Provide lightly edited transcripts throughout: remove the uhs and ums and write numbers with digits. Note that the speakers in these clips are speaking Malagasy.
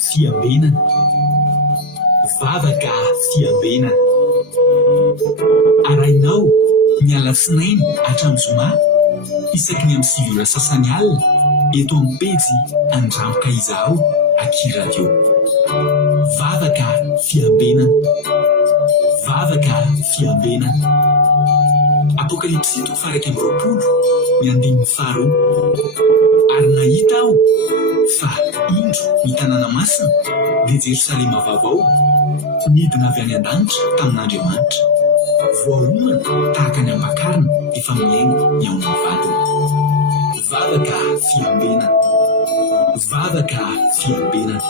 fiambenana. Vavaka fiambenana. Arainao ny alatsinainy hatramin'ny zoma isaky ny amin'ny 6 ora sasany alina eto amin'ny pejy Andramboka Izaho Aky Radio. Vavaka fiambenana. Vavaka fiambenana. Apokalipsy 1:20 ny 15. Ary nahita aho fa indro ny tanàna masina dia Jerosalema vaovao midina avy any an-danitra tamin'Andriamanitra, voaomana tahaka ny ambakarina efa miaina ny ao amin'ny vatany. Vavaka fiambenana. Vavaka fiambenana.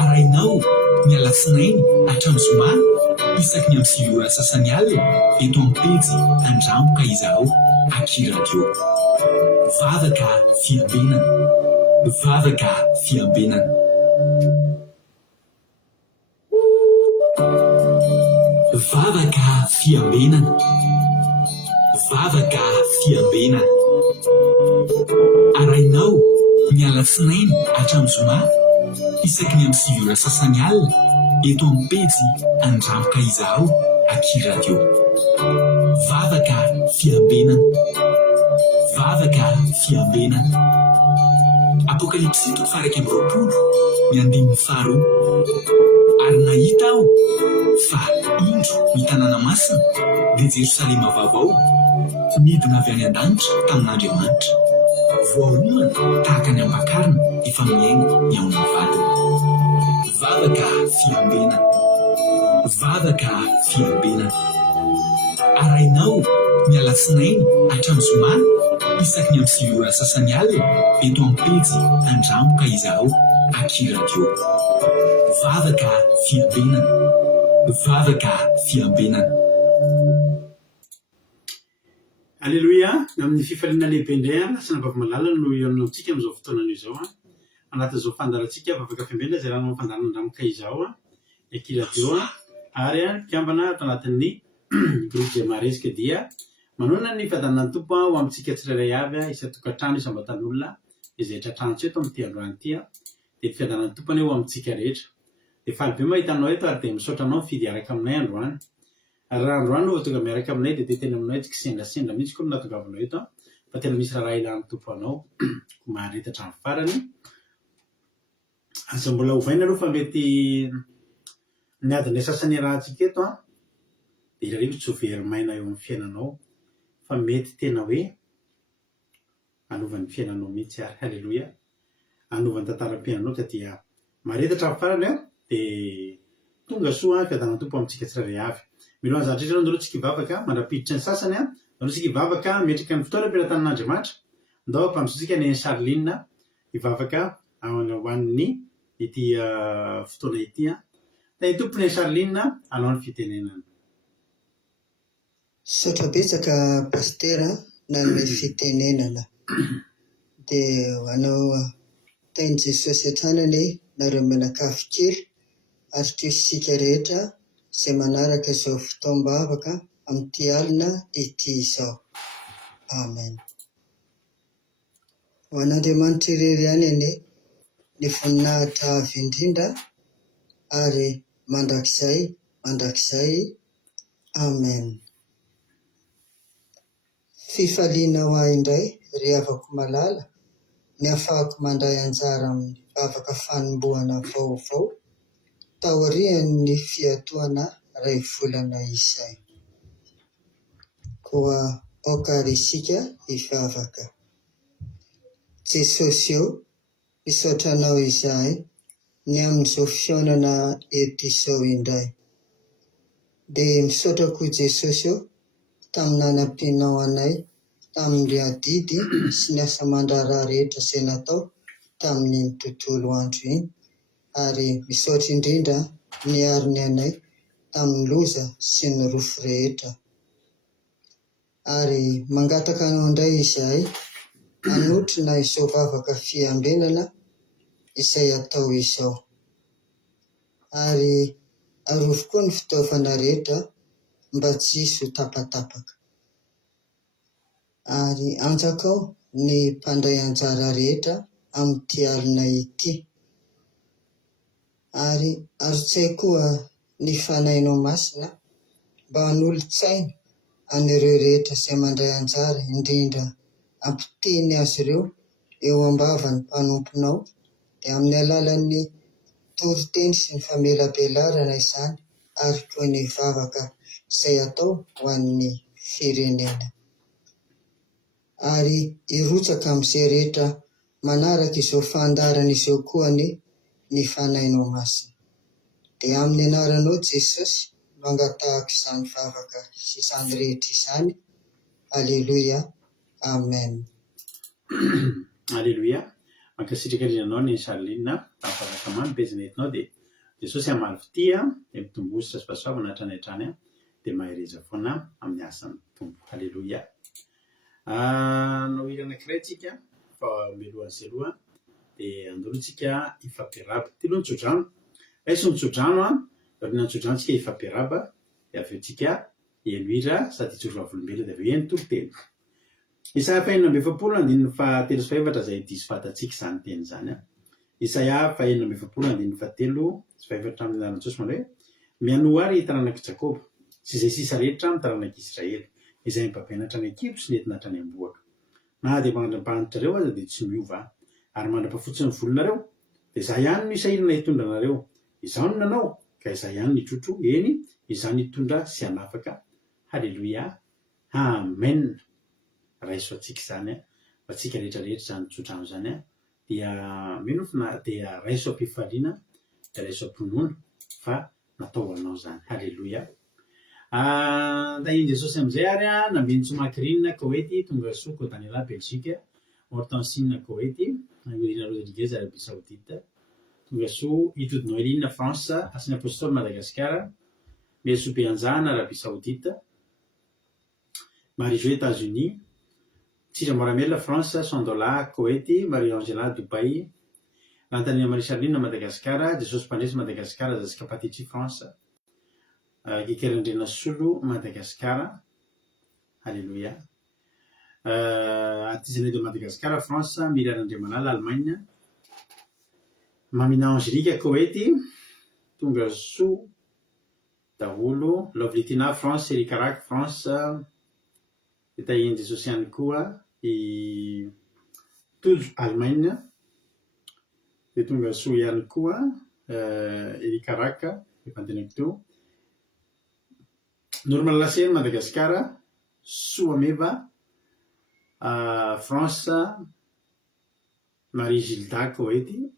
Arainao ny alatsinainy hatramin'ny zoma isaky ny amin'ny 6 ora sasany alina eto amin'ny pejy Andramboka Izaho Aky Radio. Vavaka fiambenana. Vavaka fiambenana. Vavaka fiambenana. Vavaka fiambenana. Arainao ny alatsinainy hatramin'ny zoma isaky ny amin'ny 6 ora sasany alina eto amin'ny pejy Andramboka Izaho Aky Radio. Vavaka fiambenana. Vavaka fiambenana. Apokalipsy 1:20 ny 12. Ary nahita aho fa indro ny tanàna masina dia Jerosalema vaovao midina avy any an-danitra tamin'Andriamanitra, voaomana tahaka ny ambakarina efa miaina ny ao amin'ny vatany. Vavaka fiambenana. Vavaka fiambenana. Arainao ny alatsinainy hatramin'ny zoma isaky ny amin'ny 6 ora sasany alina eto amin'ny pejy Andramboka Izaho Aky Radio. Vavaka fiambenana. Vavaka fiambenana. Alleluia. Amin'ny fifaliana lehibe indray lasina vavamalala no ianonantsika amin'izao fotoanana izao anatin'izao fandarantsika vavaka fiambenana izay raha fandarana Andramboka Izaho Aky Radio ary mpiambana ato anatin'ny groupe dia maresika dia manona ny fadanan'ny tompo ho amintsika tsirairay avy isa-tokantrano isam-batan'olona izay tratrantsika eto amin'ity androany ity dia ny fiadanan'ny tompony ho amintsika rehetra. Dia faly be mahita anao eto ary dia misaotra anao mifidy araka aminay androany. Ary raha androany no tonga miaraka aminay dia tena aminay tsy kisendasenda mihitsy koa nahatongavanao eto fa tena misy raha ilan'ny tompo anao ko maharetatra amin'ny farany. Asa mbola hovaina aloha fa mety ny adiny sasany rahantsika eto dia ireo tsy ho very maina eo amin'ny fiainanao fa mety tena hoe anovan'ny fiainanao mihitsy ary. Halleluia. Anovan'ny tantaram-piainanao dia maharetatra amin'ny farany dia tonga soa fiadanan'ny tompo amintsika tsirairay avy. Milo any zany ndreo tsika hivavaka mandrapiditra ny sasany ndreo tsika hivavaka metrika ny fotoanam-piaratan'Andriamanitra. Ndao mpamitsika ny Charline hivavaka ho an'ny ity fotoana ity dia ny tompony Charline hanao ny fitenenana. Saotra betsaka pastera nanome fitenenana dia hanao tainy Jesosy antranany nareo menakafy kely ary toisika rehetra izay manaraka izao fotoam-bavaka amin'ity alina ity izao. Amen. Ho an'Andriamanitra irery ihany anie ny voninahitra avy indrindra ary mandrakizay. Amen. Fifaliana ho ahy indray ry havako malala ny ahafahako mandray anjara amin'ny vavaka fanombohana vaovao taorian'ny fiatoana iray volana izay. Koa aokary isika hivavaka. Jesosy eo, misaotra anao izahay ny amin'izao fiainana eto izao indray. Dia misaotra koa Jesosy eo tamin'ny nanampianao anay tamin'ny adidy sy ny asa mandraraha rehetra izay natao tamin'ny tontolo andro iny, ary misaotra indrindra niariny anay tamin'ny loza sy ny rofo rehetra. Ary mangataka anao indray izahay hanotrona izao vavaka fiambenana izay atao izao. Ary arovo koa ny fitaovana rehetra mba tsy hisy ho tapatapaka. Ary anjakao ny mpandray anjara rehetra amin'ity alina ity. Ary tsy koa ny fanainao masina mba hanolo-tsaina an'ireo rehetra izay mandray anjara, indrindra ampiteny azy ireo eo ambavany mpanomponao, dia amin'ny alalan'ny toriteny sy ny famelabelarana izany, ary toy ny vavaka izay atao ho an'ny firenena. Ary irotsaka amin'izay rehetra manaraka izao fandarana izao koa ny fanainao masina. Dia amin'ny anaranao Jesosy no angatahako izany vavaka sy izany rehetra izany. Aleloia. Amen. Aleloia. Mankasitraka rinanao ny Sarolinina tamin'ny fahasalamana bezina entinao dia Jesosy hamaly ty dia mitombositra sy fahasoavana hatrany hatrany dia mahereza foana amin'ny asan'ny tompo. Aleloia. Nao hira anankiray tsika fa mialohan'izay aloha dia andorotsika ifampiaraba. Ty aloha nitsodrano, raiso nitsodrano variana nitsodranotsika ifampiaraba dia avy eo tsika hihaino hira sady hitsoro vavolombelona dia avy eo hihaino toriteny. Isaia 4:3-4 izay diso fatatsika izany teny izany. Isaia 4:3-4 amin'ny anaran'i manao hoe miano ary taranaka Jakoba sy izay sisa rehetra amin'ny taranaka Israely, izay mibabaina hatrany an-kibro sy nentina hatrany am-boaka. Na dia mandra-panitrareo aza dia tsy miova, ary mandra-pahafotsy ny volonareo dia izaho ihany no isahirana hitondra anareo. Izaho no nanao ka izaho ihany nitrotro, eny izaho nitondra sy hanafaka. Halleluia. Amen. Raiso antsika izany fa tsika rehetrarehetra izany tsodrano izany dia minofina dia raiso am-pifaliana, dia raiso am-pinoana fa natao anao izany. Halleloia. Ndahiny Jesosy amin'izay ary nameny Tsomakirinina Koety, tonga soa Côte-d'Ivoire, Belgique, Hortensine Koety, Irina Rodriguez Arabie Saoudite, tonga soa Itody Noeline France, Asiny Apôstôly Madagasikara, Meso Beanjana Arabie Saoudite, Marie-Jo États-Unis, Tsira Moramela France, Sandola Koety, Marie-Angela Dubai, Lantanina Marie Charline Madagasikara, Jesosy Mpandresy Madagasikara, Zasika Patitry France, Gekerandrena Solo Madagasikara. Alléluia. Atizana de Madagasikara, France, Miriam Andriamanala, Allemagne, Mamina Angelique Koety, tonga soa daholo, Lovelitina France, Erikaraky France, itahiny Jesosy ihany koa i Tojo Allemagne, dia tonga soa ihany koa Erikaraka efa antenako teo, Normal Laseny Madagasikara, soa meva France, Marie Gilda Koety,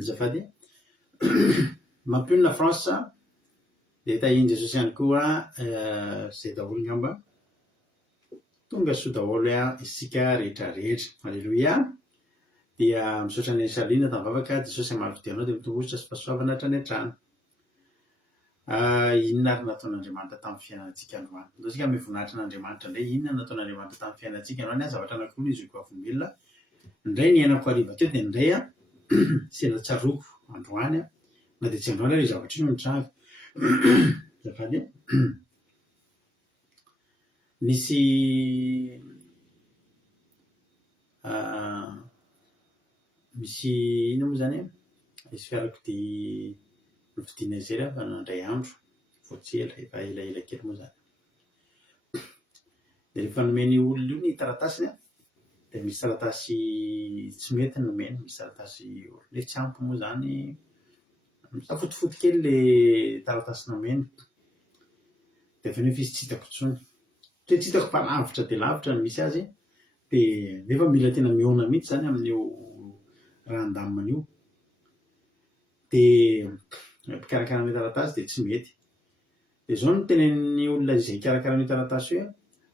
zafady Mampionina France, dia itahiny Jesosy ihany koa izay daholo ngamba, tonga soa daholo isika rehetrarehetra. Alleluia. Dia misaotra ny Salina tamin'ny vavaka, Jesosy hamaly fidianao dia mitombotra sy fahasoavana hatrany hatrany. Inona ary nataon'Andriamanitra tamin'ny fiainantsika androany? Ndao tsika mivoninahitra n'Andriamanitra indray, inona nataon'Andriamanitra tamin'ny fiainantsika androany? Zavatra anankiroa izy ko volombelona, indray ny ainako hariva teo dia indray sendra tsaroko androany, na dia tsy androany ary zavatra io no nitranga. Zafady nisy misy ino moa zany misy fiarakodia novidiana izay fa nandray andro vao tsy ela, efa elaela kely moa zany. Dia rehefa nomeny olona io ny taratasiny dia misy taratasy tsy mety nomeny, misy taratasy le tsy ampy moa zany, fotifoty kely le taratasy nomeny. Dia avy eo izy tsy hitako intsony, tsy hitako fa lavitra dia lavitra no misy azy, dia nefa mila tena mihaona mihitsy zany amin'io raha andamina io. Dia mpikarakara ny taratasy dia tsy mety. Dia izao no tenen'ny olona izay karakara ny taratasy io,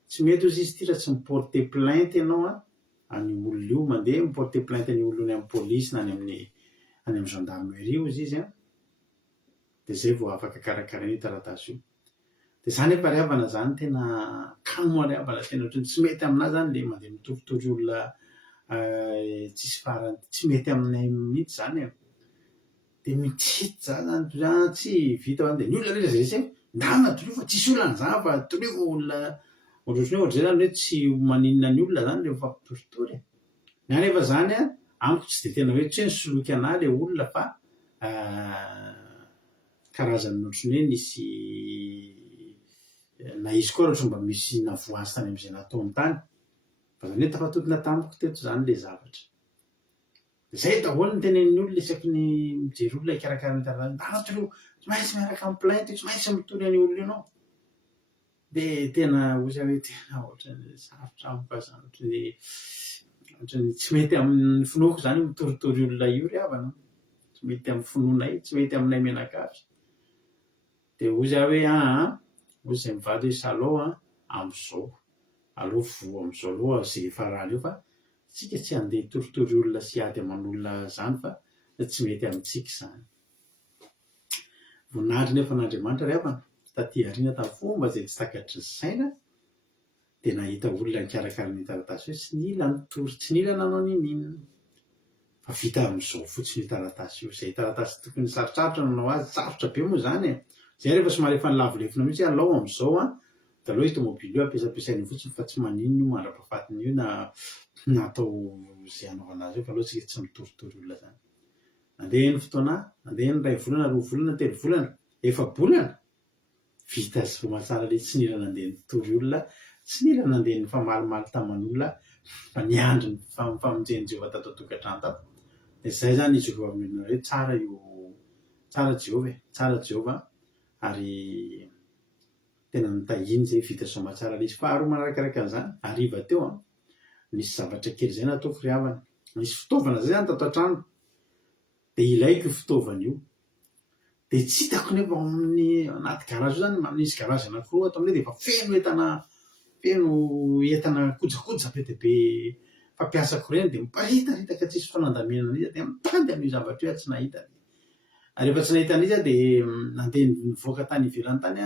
tsy mety ozy izy ty raha tsy miporte plainte ianao any olona io, mandeha miporte plainte ny olona amin'ny polisy na any amin'ny gendarmerie ozy izy dia zay vao afaka karakara ny taratasy io. Dia zany efa riavana zany tena kamo riavana, tena ohatrany tsy mety aminahy zany le mandeha mitoritory olona tsisy farany, tsy mety aminay mihitsy zany e. Dia mitsity za zany tsy vita ho any, dia ny olona rehetra zay ndana toroy fa tsisy olona an'izany fa toroy olona ohatrany ohatr'izay zany hoe tsy maninona ny olona zany le mifampitoritory. Nefa zany amiko tsy dia tena hoe tsy hoe nisoloky anahy le olona fa karazany ohatrany hoe nisy na izy koa raha mba misy navoazy tany am'izay nataony tany fa zany hoe tafatotona tampoka teto zany le zavatra. Zay daholo ny tenen'ny olona isaky ny mijery olona ikarakara ny tarantareo tsy maintsy miaraka amin'ny plainte tsy maintsy mitory any olona ianao de tena ozy hoe tena ohatrany sarotra amiko zany ohatrany tsy mety amin'ny finoako zany mitoritory olona io ry havana tsy mety amin'ny finoanay tsy mety aminay menakavy de ozy hoe ozy zay mivady hoe salao am'izao aleo vo am'izao aloha zay efa raha leo fa tsika tsy andeha hitoritory olona sy ady aman'olona zany fa tsy mety amintsika zany. Voninahitry nefa n'Andriamanitra ry havana taty aoriana tamin'ny fomba zay tsy takatry ny saina de nahita olona nikarakara ny taratasy hoe tsy nila nitory tsy nila nanao ninina fa vita amin'izao fotsiny io taratasy io zay taratasy tokony sarotsarotra nanao azy sarotra be moa zany zay rehefa somary efa nolavolefina mihitsy alao am'izao taloha tomobily io ampiasainy fotsiny fa tsy manino io mandra-pahafatiny io na natao zay anaovana azy io fa aloha tsika tsy mitoritory olona zany. Nandeha ny fotoana nandeha ny 2 volana 2 volana 3 volana 4 bolana vita sy vomatsara le tsy nila nandeha nitory olona tsy nila nandeha ny famalimaly taman'olona fa niandry ny famonjeny Jehova tato an-tokantrano tato de zay zany izy Jehova amin'olona hoe tsara io tsara Jehova ary tena nitahiny zay vita somatsara le izy faharoa manarakaraka an'izany hariva teo nisy zavatra kely zay nataoko ry havana nisy fitaovana zay zany tato an-trano de ilaiko io fitaovana io de tsy hitako nefa amin'ny anaty garazy io zany misy garazy anankiroa ato aminay de efa feno entana kojakoja be dia be fampiasako reny de mipahitaritaka tsisy fanandaminana izy de mitady amin'io zavatra io tsy nahita ary rehefa tsy nahita an'izy de nandeha nivoaka tany ivelany tany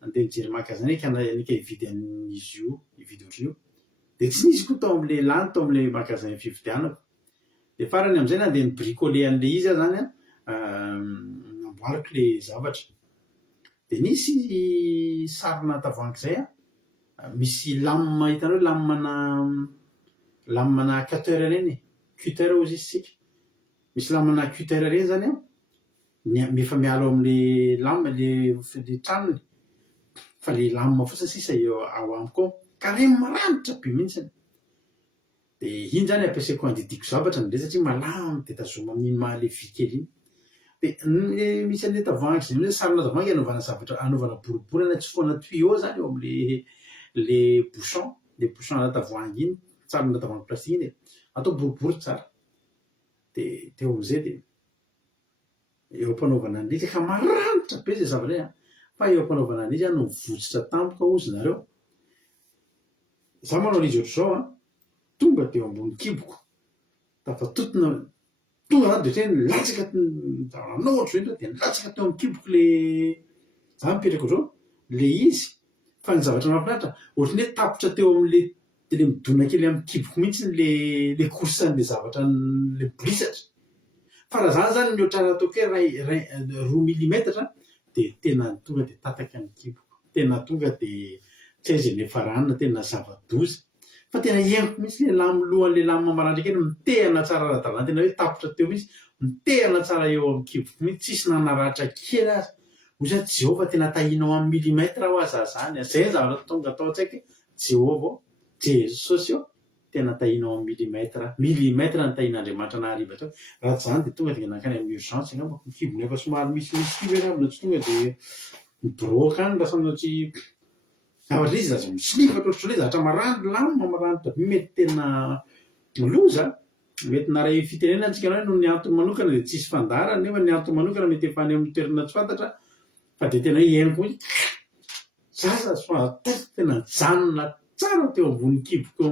nandeha nijery magasin nika hividy an'izy io hividy ohatrany io de tsy nisy koa tao amin'le lany tao amin'le magasin fividianako de farany am'izay nandeha nibricoler an'le izy zany namboariko le zavatra de nisy sarina tavoahangy zay misy lame hitanao lamena cutter reny cutter ozy izy sika misy lamena cutter reny zany efa mialo am'le lame le tranony fa le lame fotsiny sisa ao amiko ka re maranitra be mihitsiny de iny zany ampiasaiko andidiko zavatra ndre satria malamy de tazoma amin'iny mahale vy kely iny de misy an'le tavoahangy zay sarina tavoahangy anaovana boribory na tsy foana tuyau zany eo am'le bouchon na tavoahangy iny sarina tavoahangy plastique iny atao boribory tsara de teo am'izay de eo ampanaovana an'ilay ka maranitra be zay zavatra fa eo ampanaovana an'izy no mivotsitra tampoka ozy nareo za manao an'izy ohatr'izao tonga de eo ambony kiboko tafatotona tonga de ohatrany latsaka nanao ohatr'izay de latsaka teo amin'ny kiboko le za mipetraka ohatrao le izy fa ny zavatra mahafinaritra ohatrany hoe tapitra teo amin'le midona kely amin'ny kiboko mihitsy le kosan'le zavatra le brisatra fa raha zany mihoatra ataoko hoe 2 millimetatra de tena tonga de tataka amin'ny kiboko tena tonga de tsy aiza nefa ranona tena zava-doza fa tena henoko mihitsy le lamy lohan'le lamy mamarandra kely mitehana tsara ara-dalàna tena hoe tapitra teo mihitsy mitehana tsara eo amin'ny kiboko mihitsy tsisy nanaratra kely azy ozy Jehova tena tahinao amin'ny millimetra ho aza zany zay zavatra tonga atao an-tsaika Jehova Jesosy io tena tahinao amin'ny millimetra ny tahin'Andriamanitra nahariva teo raha tsy zany de tonga de nankany amin'ny urgence angamba kibony efa somary misy kiveravina tsy tonga de mibrôka any lasa natry zavatra izy aza misilifatra ohatr'izay zavatra maranitra mety tena loza mety naray fitenena antsika hoe no ny antony manokana de tsisy fandarana nefa ny antony manokana mety efa any amin'ny toerana tsy fantatra fa de tena henoko hoe zaza tena janona tsara teo ambony kiboko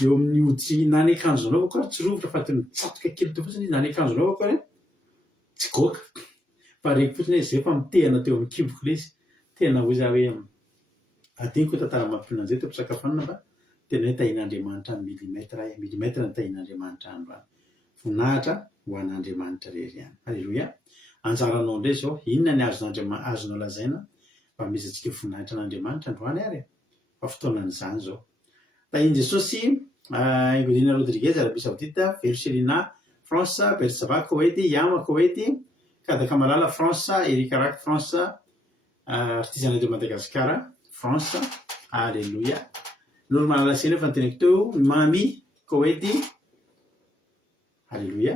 eo amin'ny hoditsy na ny akanjonao koa tsy rovitra fa tena mitsatoka kely teo fotsiny izy na ny akanjonao koa tsy goaka fa reky fotsiny hoe zay fa mitehana teo amin'ny kiboko le izy tena hoy za hoe adiniko tantara mampiona an'izay teo mpisakafoanana fa tena hoe tahin'Andriamanitra millimetra ny tahin'Andriamanitra androany voninahitra ho an'Andriamanitra rery ihany halleloia anjaranao indray zao inona ny azonao lazaina mba misy antsika voninahitra an'Andriamanitra androany ary fa fotoanan'izany zao tahiny Jesosy Ingolina Rodriguez Arabia Saoudite Verselina France Bersaba Koweity Yama Koweity Kadaka Malala France, Erika Rak France, artisanat de Madagascar France, alléluia. Nolo Malala sena fa teneko teo Mami Koety, alléluia.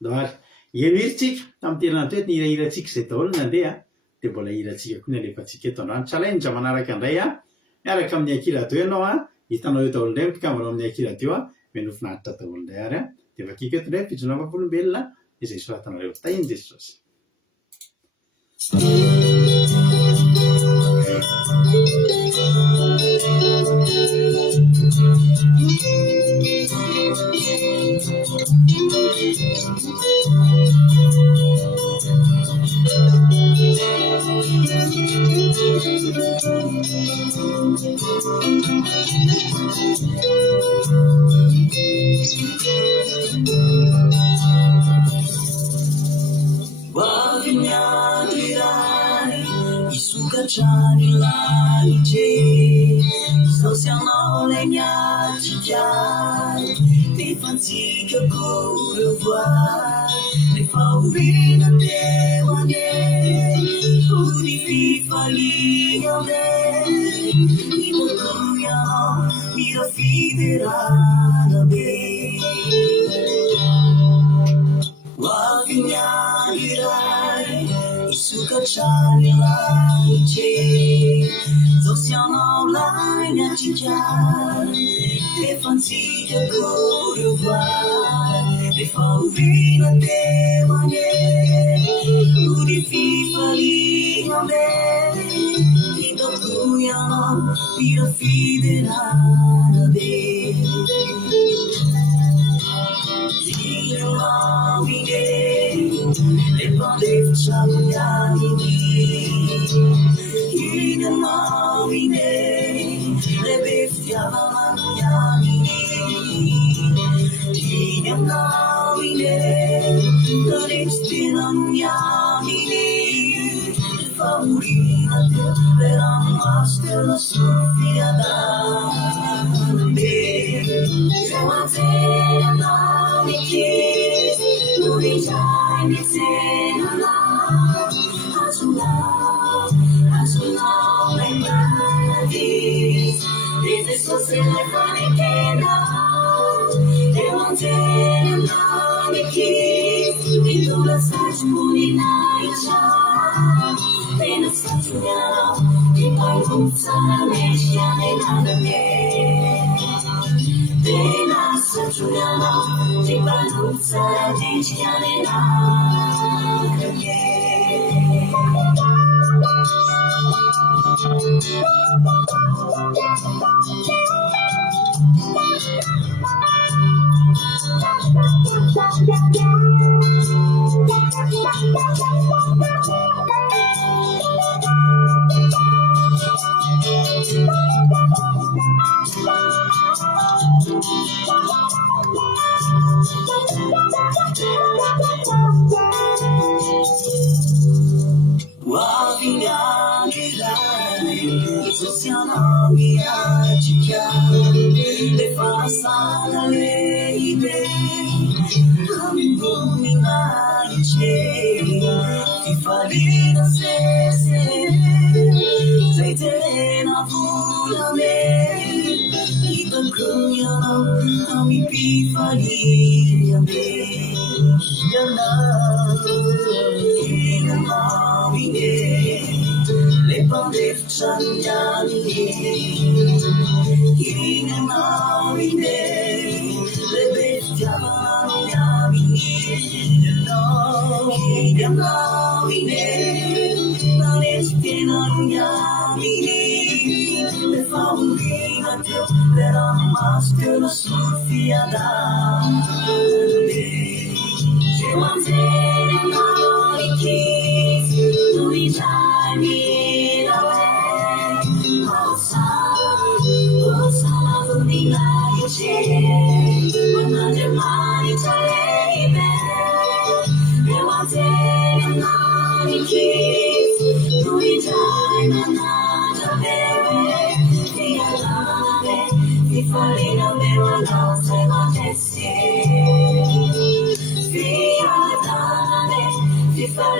Doary eno iritsika tamin'ny terana toety ny iratsika izay daholo nandeha dia mbola iratsika koa ny alefantsika eto androany. Challenge manaraka indray miaraka amin'ny Akira Radio ianao hitanao eo daholo indray mipikavanao amin'ny Akira Radio meno finaritra daholo indray ary dia vakika eto indray fijona mampolombelona izay soratanareo tainy Jesosy. Johnny Lai J, so xiang lao lai nya chi jai, ti fan chi ke ku de vai, ti fao vi na te wan ye, u di fi fa li ya de, ni mo tu ya, mi ra fi de ra na be, wa vi nya di rai. Suka Johnny Lai J, so xiang lao lai nya chi jai, te fan chi ke ku de vai, te fao vi na te wan ye, u di fi fa li ya me, ti do tu ya, mi ra fi de ra na be. Le pandef chamunyani, ina mawine, le bestia mamunyani, ina mawine, le destina munyani, favorita te veramaste la sofia da me, eu não me quis, não me já me cena azulão lembrar diz só se leva nem queda eu não me quis e tu la sai munina já tem na sachuya e vai voltar mexer nem nada tem na sachuya e vai voltar mexer nem nada le fa la lei ti farina se sei terena pula me i tankuya ami pi faria me yana ina mawine le pandef chanyani ina mawine le bestia le favorita te verrà más que la sofia da me se wanzere mai chi tu mi dai mi da we osa tu mi lai che ma de mai tale be e wanzere mai chi tu mi dai na ti farina me wa no se ma te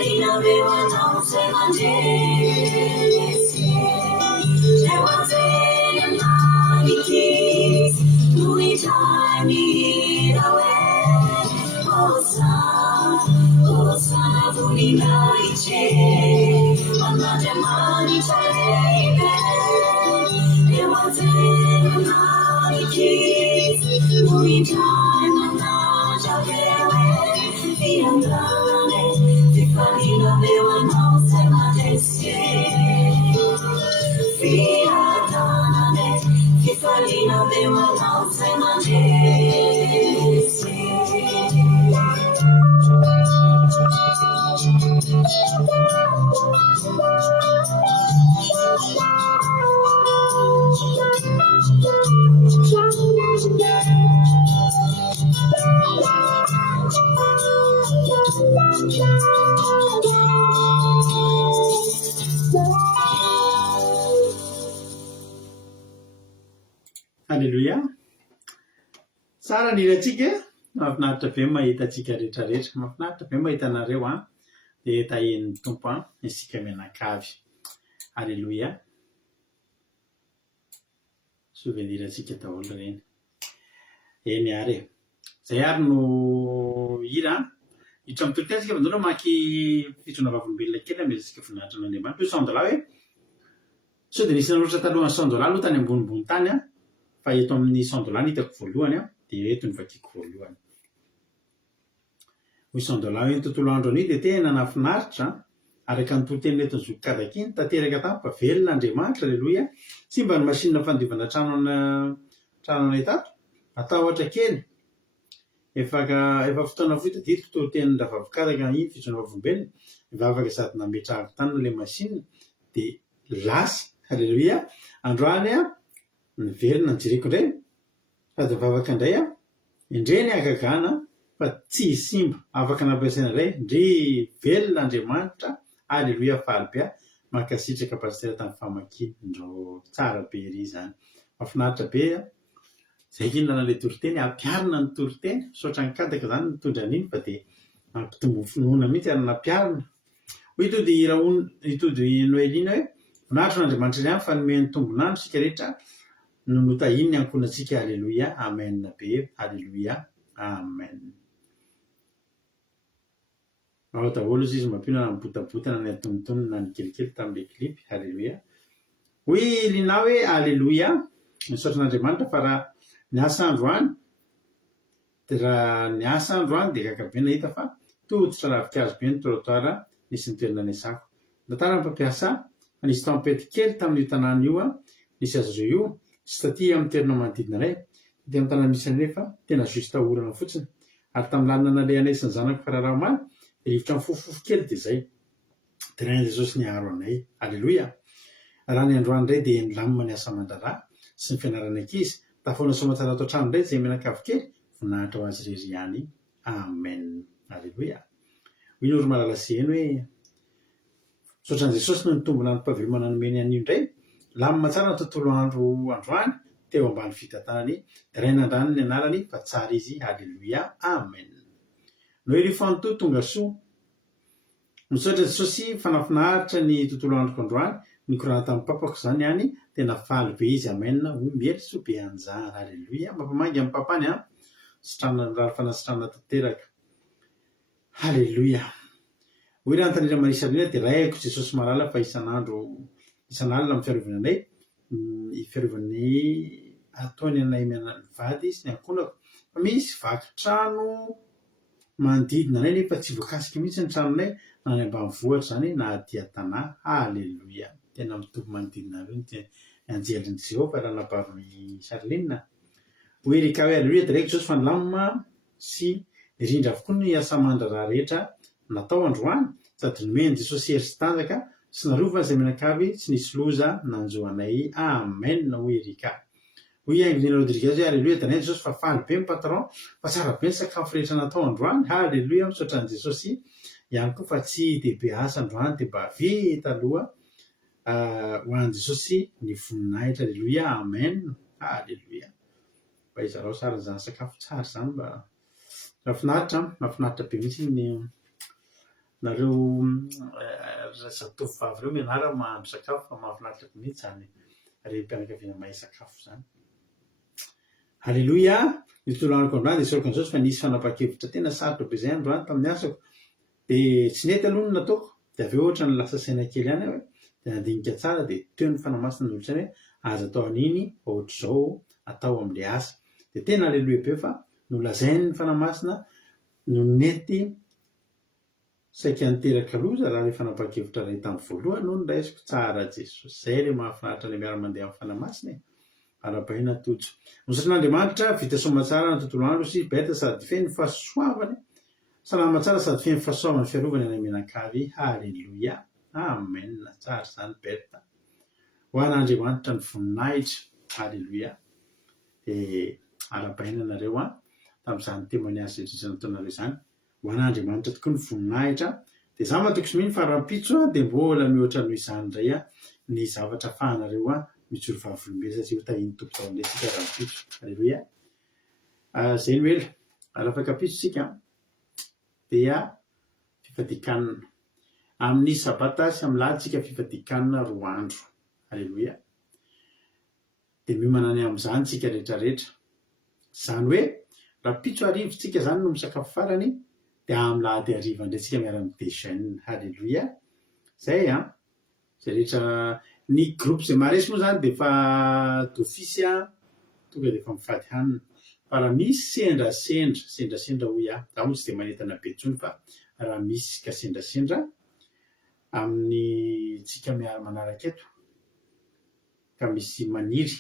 Fifalina aveva non se mangiesse There was a mighty kiss Lui time it away Hosanna Vulina ice Anna Gemani Chalebe There was a mighty kiss Lui time Anna Chalebe Fiandane Fifalina aveva non se mangiesse Fiandane Fifalina aveva non se mangiesse Alléluia. Tsara ny iratsika mahafinaritra be mahita atsika rehetrarehetra mahafinaritra be mahita anareo dia tahen'ny tompo isika mianakavy. Alléluia. Souveniratsika daholo reny. Eny ary zay ary no hira hitra amin'ny toloteny sika vandona maki fitsona vavolombelona kely amezasika voninahitra n'Andriamanitra hoe sandola hoe sao dia nisy nanoratra talohany sandola aloha tany ambonimbony tany fa eto amin'ny sandola ny hitako voalohany dia eto ny vakiako voalohany hoy sandola hoe ny tontolo andro anio dia tena nafinaritra araka ny toloteny eto ny zokikadaka iny tanteraka tampa velon'Andriamanitra aleloia tsy mba ny masinina fandivana trano anay tato atao ohatra kely efa fotoana foita ditiko toloteny ravavokadaka iny fitsona vavolombelona mivavaka sady nametrahako tany ilay masinina dia lasy aleloia androany niverina nijereko indray sady mivavaka indray indreny agagana fa tsy simba afaka nampiasaina indray ndry velon'Andriamanitra aleloia faly be mankasitraka pasitera tamin'ny famakiny ndro tsara be ery zany mahafinaritra be zay inona n'ilay toroteny ampiarina ny toroteny saotra ny kadaka zany mitondra an'iny fa dia mampitombo finoana mihitsy ary nampiarina hoy itody noelina hoe voninahitra n'Andriamanitra iray fa nomeny tombonandro sika rehetra no notahiny ankonantsika aleloia amen be aleloia amen ao daholo izy mampina na mibotabotana ny atonontonona ny kelikely tamin'ilay klipy aleloia hoy lina hoe aleloia misaotra n'Andriamanitra fa raha niasa androany dia kakabe nahita fa toditra ravikazo be ny trottoir nisy nitoerana ny asako natara ny mpampiasa nisy tempety kely tamin'io tanàna io nisy azo io sy taty amin'ny toerana manodidina iray dia amin'ny tanàna misy nefa tena justa orana fotsiny ary tamin'ny lalina nalehanay sy ny zanako fararaha omaly dia rivotra ny fofofo kely dia zay dia raha Jesosy niaro anay aleloia raha ny androany indray dia nilamina ny asa aman-draharaha sy ny fianarana ankizy tafoana somatsara ato an-trano indray zay mianakavy kely voninahitra ho azy irery ihany amen aleloia hoy ny oro malalaseny hoe saotran'i Jesosy no nitombona ny mpavelomana nomeny an'io indray lamina tsara ny tontolo androany teo ambany fitantanany dia ray nandrany ny anarany fa tsara izy aleloia amen no ery fanto tonga soa misaotra Jesosy fanafinaritra ny tontolo androko androany ny korana tamin'ny papako zany ihany tena faly be izy amen hoy miely soa be anjara aleloia mampamangy amin'ny papany sitrana raha fanasitrana tanteraka aleloia hoy raha nytanera marisalina dia raiko Jesosy malala fa isan'alina amin'ny fiarovana anay fiarovany ataony anay vady sy ny ankonako fa misy vaky trano manodidina anay nefa tsy voakasika mihitsy ny tranonay na ny ambanivohitra zany na adia tanà aleloia tena mitovy manodidina reo ny anjelin'i Jehovah raha nabaron'ny Sarlina hoy erika hoe aleloia dia raiko Jesosy fa nilamina sy nirindra avokoa ny asa aman-draharaha rehetra natao androany sady nomeny Jesosy hery sy tanjaka sy narovana izay mianakavy tsy nisy loza nanjoanay amen hoy erika hoy Aingrina Rodriguez hoe aleloia dia nay Jesosy fa faly be ny patron fa tsara be ny sakafo rehetra natao androany aleloia misaotran'i Jesosy ihany koa fa tsy dia be asa androany dia mba vita aloha ho an'i Jesosy ny voninahitra aleloia amen aleloia mba izarao sara zany sakafo tsara zany mba mahafinaritra be mihitsy ny nareo zatovovavy reo mianara mahandro sakafo fa mahafinaritra mihitsy zany renim-pianakaviana mahay sakafo zany. Halleloia. Ny tontolo anako androany dia soroko an'izao fa nisy fanapa-kevitra tena sarotra be zay androany tamin'ny asako dia tsy nety aloha no nataoko dia avy eo ohatra ny lasa saina kely ihany aho dia nandinika tsara dia teo ny fanamasina ny olotrany hoe azo atao an'iny ohatr'izao atao amin'ilay asa dia tena halleloia be fa nolazainy ny fanamasina no nety saika niteraka loza raha ilay fanapa-kevitra ray tamin'ny voalohany no niraisiko tsara Jesosy. Zay ilay mahafinaritra ilay miara-mandeha amin'ny fanamasina ara-bahina tojo. Nosatr'Andriamanitra vita soamantsara ny tontolo andro sy beta sady feno fahasoavany salama tsara sady feno fahasoavany fiarovany any menankavy. Halleloia. Amen. Tsara zany beta ho an'Andriamanitra ny voninahitra. Halleloia. Dia ara-bahina nareo tamin'izany témoignage zay nataonareo izany ho an'Andriamanitra tokoa ny voninahitra. Dia za matoko sy miny fa rahampitso dia mbola mihoatra noho izany indray ny zavatra fahanareo mijoro vavolombelona satria ho tahiny tompo tao amin'ilay tsika rahampitso. Halleloia. Zay no ela raha afaka pitso tsika dia fifadikanana amin'ny sabata sy amin'ny lahady tsika fifadikanana 2 andro. Halleloia. Dia miomana ny amin'izany tsika rehetrarehetra. Zany hoe raha pitso arivo tsika zany no misakafo farany dia amin'ny lahady ariva indray tsika miara-midéjeune. Halleloia. Zay zay rehetra ny groupe zay maharesy moa zany dia efa d'office tonga dia efa mifady hanina fa raha misy sendrasendra hoy za moa tsy dia manentana be intsony fa raha misy ka sendrasendra amin'ny tsika manaraka eto ka misy maniry.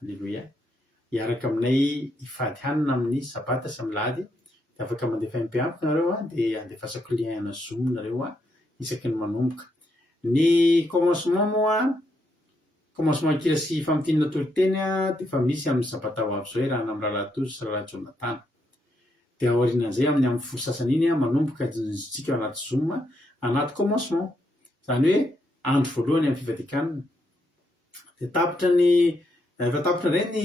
Halleloia. Hiaraka aminay hifady hanina amin'ny sabata sy amin'ny lahady dia afaka mandefa MP amiko nareo dia andefasako lien na Zoom nareo isaky ny manomboka. Ny commencement kira sy fampitinana toro-teny dia efa misy amin'ny sabata ho avy izao raha amin'ny Rahalatozo sy Raha Jonathan. Dia aorianan'izay amin'ny folo sasany iny manomboka tsika anaty Zoom anaty commencement. Zany hoe andro voalohany amin'ny fifadikanana. Dia efa tapitra indray ny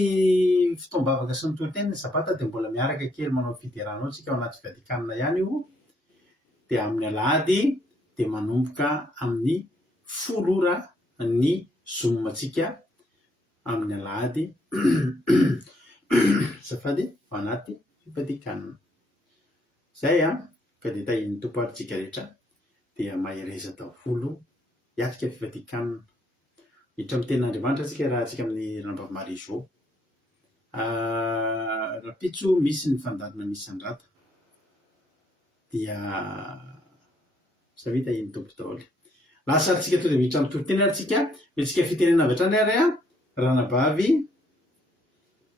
fitoam-bavaka sy ny toro-teny ny sabata dia mbola miaraka kely manao fideranao tsika ao anaty fifadikanana ihany io. Dia amin'ny alahady dia manomboka amin'ny 10 ora ny Zoom tsika amin'ny alahady safady ao anaty fifadikanana. Zay ka dia tahin'ny tompo ary tsika rehetra dia mahereza daholo hiatrika fifadikanana. Hiditra amin'ny tenin'Andriamanitra tsika raha tsika amin'ny Ranambavy zao. Rapitso misy ny fandadina misy andrata dia savita iny tompo daholo. Lasa tsika to dia miditra amin'ny toro-teny ary tsika tsika fitenena avy hatrany ary Ranambavy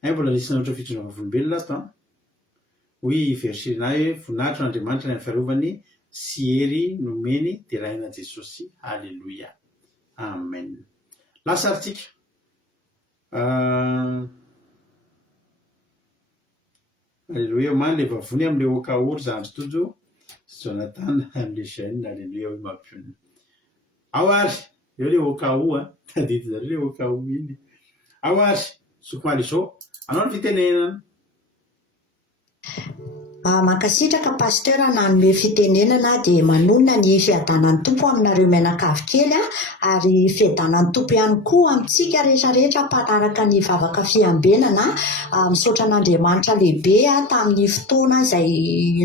mbola lisina ohatra fitondra vavolombelona ato hoy versinahy hoe voninahitra n'Andriamanitra ny fiarovany sy hery nomeny dia raina Jesosy. Halleloia. Amen. Lasa ary tsika Halleloia. Omany ilay vavony amin'ilay okaory zandry tojo sy Jonathan amin'ilay jeune. Halleloia. Hoe mampionina ao ary eo ilay okao tadity zareo ilay okao iny ao ary sokomaly izao anao ny fitenenana. Mankasitraka pasteur nanome fitenenana dia manonona ny fiadanan'ny tompo aminareo mianakavy kely ary fiadanan'ny tompo ihany koa amintsika rehetrarehetra mpanaraka ny vavaka fiambenana misaotra an'Andriamanitra lehibe tamin'ny fotoana izay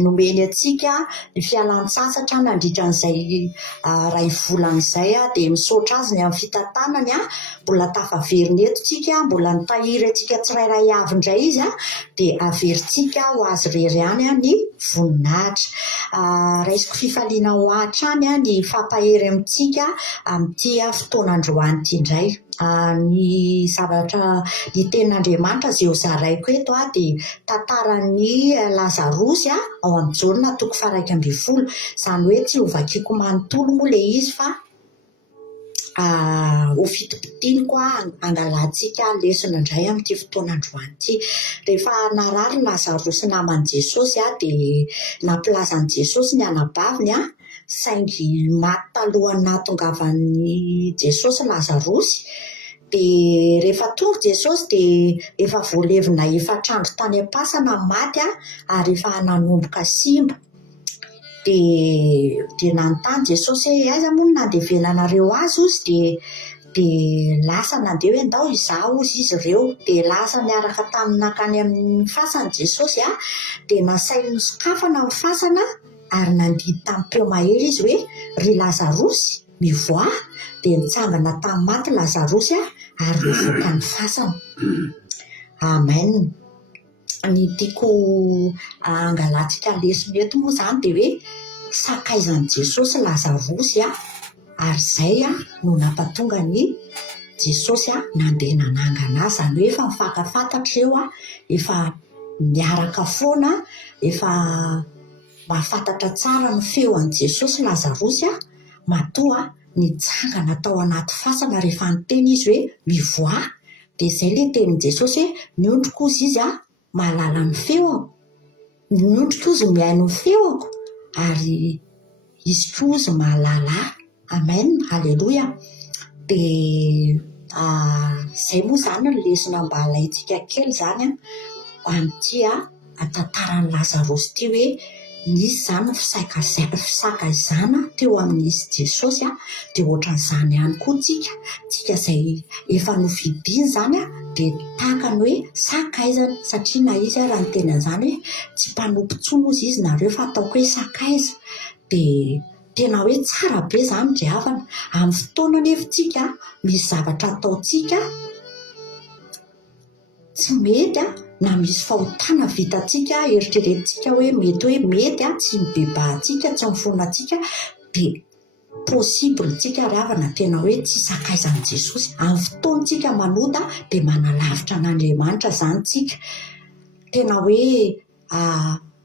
nomeny antsika ny fialan-tsasatra nandritra an'izay ray volana izay dia misaotra azy ny amin'ny fitantanany mbola tafaveriny eto tsika mbola nitahiry antsika tsirairay avy indray izy dia averintsika ho azy rery ihany ny voninahitra. Raisiko fifaliana ho hatrany ny fampahery amintsika amin'ity fotoanandroany ity indray. Ny zavatra ny tenin'Andriamanitra izay ho zaraiko eto dia tantaran'ny Lazarosy ao amin'ny Jaona 1:20. Izany hoe tsy ho vakiako manontolo moa ilay izy fa ho fitopitianiko angalantsika lesona indray amin'ity fotoanandroany ity. Rehefa narary Lazarosy naman'i Jesosy dia nampilazan'i Jesosy ny anabaviny saingy maty talohan'ny nahatongavan'i Jesosy Lazarosy. Dia rehefa tonga Jesosy dia efa voalevina 4 andro tany am-pasana maty ary efa nanomboka simba. dia nanontany Jesosy hoe aiza moa no nandevenanareo azy ozy dia lasa nandeha hoe andao izaho ozy izy ireo dia lasa niaraka taminakany amin'ny fasana Jesosy dia nasainy nisokafana amin'ny fasana ary nandidy tamin'ny peo mahery izy hoe ry Lazarosy mivoa dia nitsangana tamin'ny maty Lazarosy ary nivoaka ny fasana. Amen. Ny tiako angalantsika lesy mety moa zany dia hoe sakaizan'i Jesosy Lazarosy ary izay no nampatonga ny Jesosy nandeha nanangana azy, zany hoe efa mifankafantatra eo efa miaraka foana, efa mahafantatra tsara ny feon'i Jesosy Lazarosy matoa nitsangana tao anaty fasana rehefa niteny izy hoe mivoa dia izay ilay tenin'i Jesosy hoe miondrika ozy izy mahalala ny feoko, miondrika ozy mihaino ny feoko ary izy koa ozy mahalala. Amen, halleloia. Dia izay moa zany ny lesona mba alaintsika kely zany amin'ity tantaran'ny Lazarosy ity hoe nisy zany fisakaizana teo amin'izy Jesosy dia ohatran'izany ihany koa tsika izay efa novidiny zany dia tahaka ny hoe sakaizana, satria na izy raha ny teny an'izany hoe tsy mpanompo tsony ozy izy nareo fa ataoko hoe sakaiza. Dia tena hoe tsara be zany ry havana amin'ny fotoana nefa tsika misy zavatra ataontsika tsy mety na misy fahotana vitantsika eritreretintsika hoe mety tsy mibebahantsika, tsy mifonantsika dia possible tsika ry havana tena hoe tsy sakaizan'i Jesosy amin'ny fotoantsika manoda dia manalavitra an'Andriamanitra zany tsika, tena hoe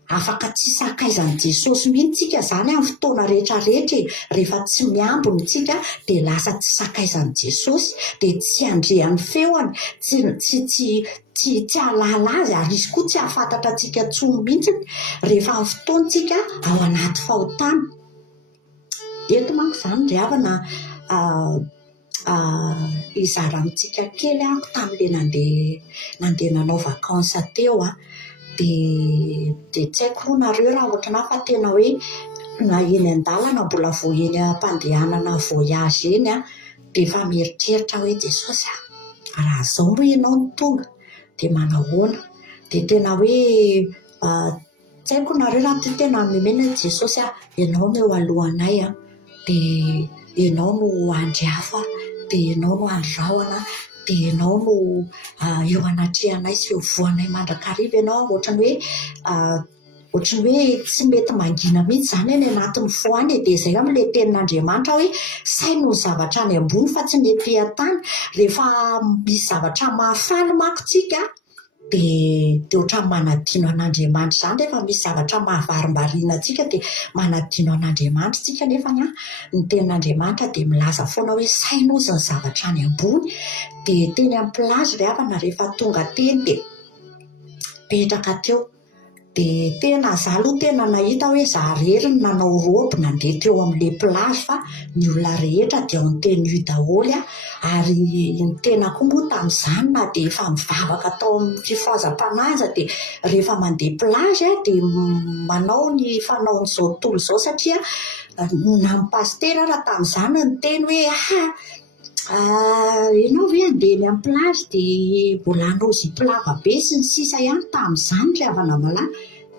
afaka tsy sakaizan'i Jesosy mihitsy tsika zany amin'ny fotoana rehetrarehetra rehefa tsy miambiny tsika dia lasa tsy sakaizan'i Jesosy dia tsy andrean'ny feony, tsy halala azy ary izy koa tsy hahafantatra antsika tsony mihitsy rehefa amin'ny fotoantsika ao anaty fahotana. Eto manko zany ry havana izara amintsika kely tamin'ilay nandeha nanao vakansa teo dia tsy haiko roa nareo raha ohatrana fa tena hoe na eny an-dalana mbola vao eny ampandehanana voyage eny dia efa mieritreritra hoe Jesosy raha izao moa ianao no tonga dia manahoana, dia tena hoe tsy haiko nareo raha tena memena Jesosy ianao no eo alohanay dia ianao no andriafa, dia ianao no andrahona, dia ianao no eo anatrehanay sy eo voanay mandrakariva ianao, ohatrany hoe tsy mety mangina mihitsy zany any anatin'ny fo any dia izay amin'ilay tenin'Andriamanitra hoe saino ny zavatra any ambony fa tsy ny etỳ an-tany. Rehefa misy zavatra mahafaly manko tsika dia ohatran'ny manadino an'Andriamanitra zany, rehefa misy zavatra mahavarim-bariana tsika dia manadino an'Andriamanitra tsika, nefa ny tenin'Andriamanitra dia milaza foana hoe saino ozy ny zavatra any ambony. Dia teny amin'ny plazy ry havana rehefa tonga teny dia petraka teo dia tena za aloha tena nahita hoe za rery ny nanao robe nandeha teo amin'ilay plazy fa ny olona rehetra dia ny teny daholo ary ny tena koa moa tamin'izany na dia efa mivavaka tao amin'ny fifoazam-pananja dia rehefa mandeha plazy dia manao ny fanaon'izao tontolo izao, satria na ny pastera raha tamin'izany ny teny hoe ianao hoe andeha ny amin'ny plazy dia mbola hanao ziplava be sy ny sisa ihany tamin'izany ry havana malahy,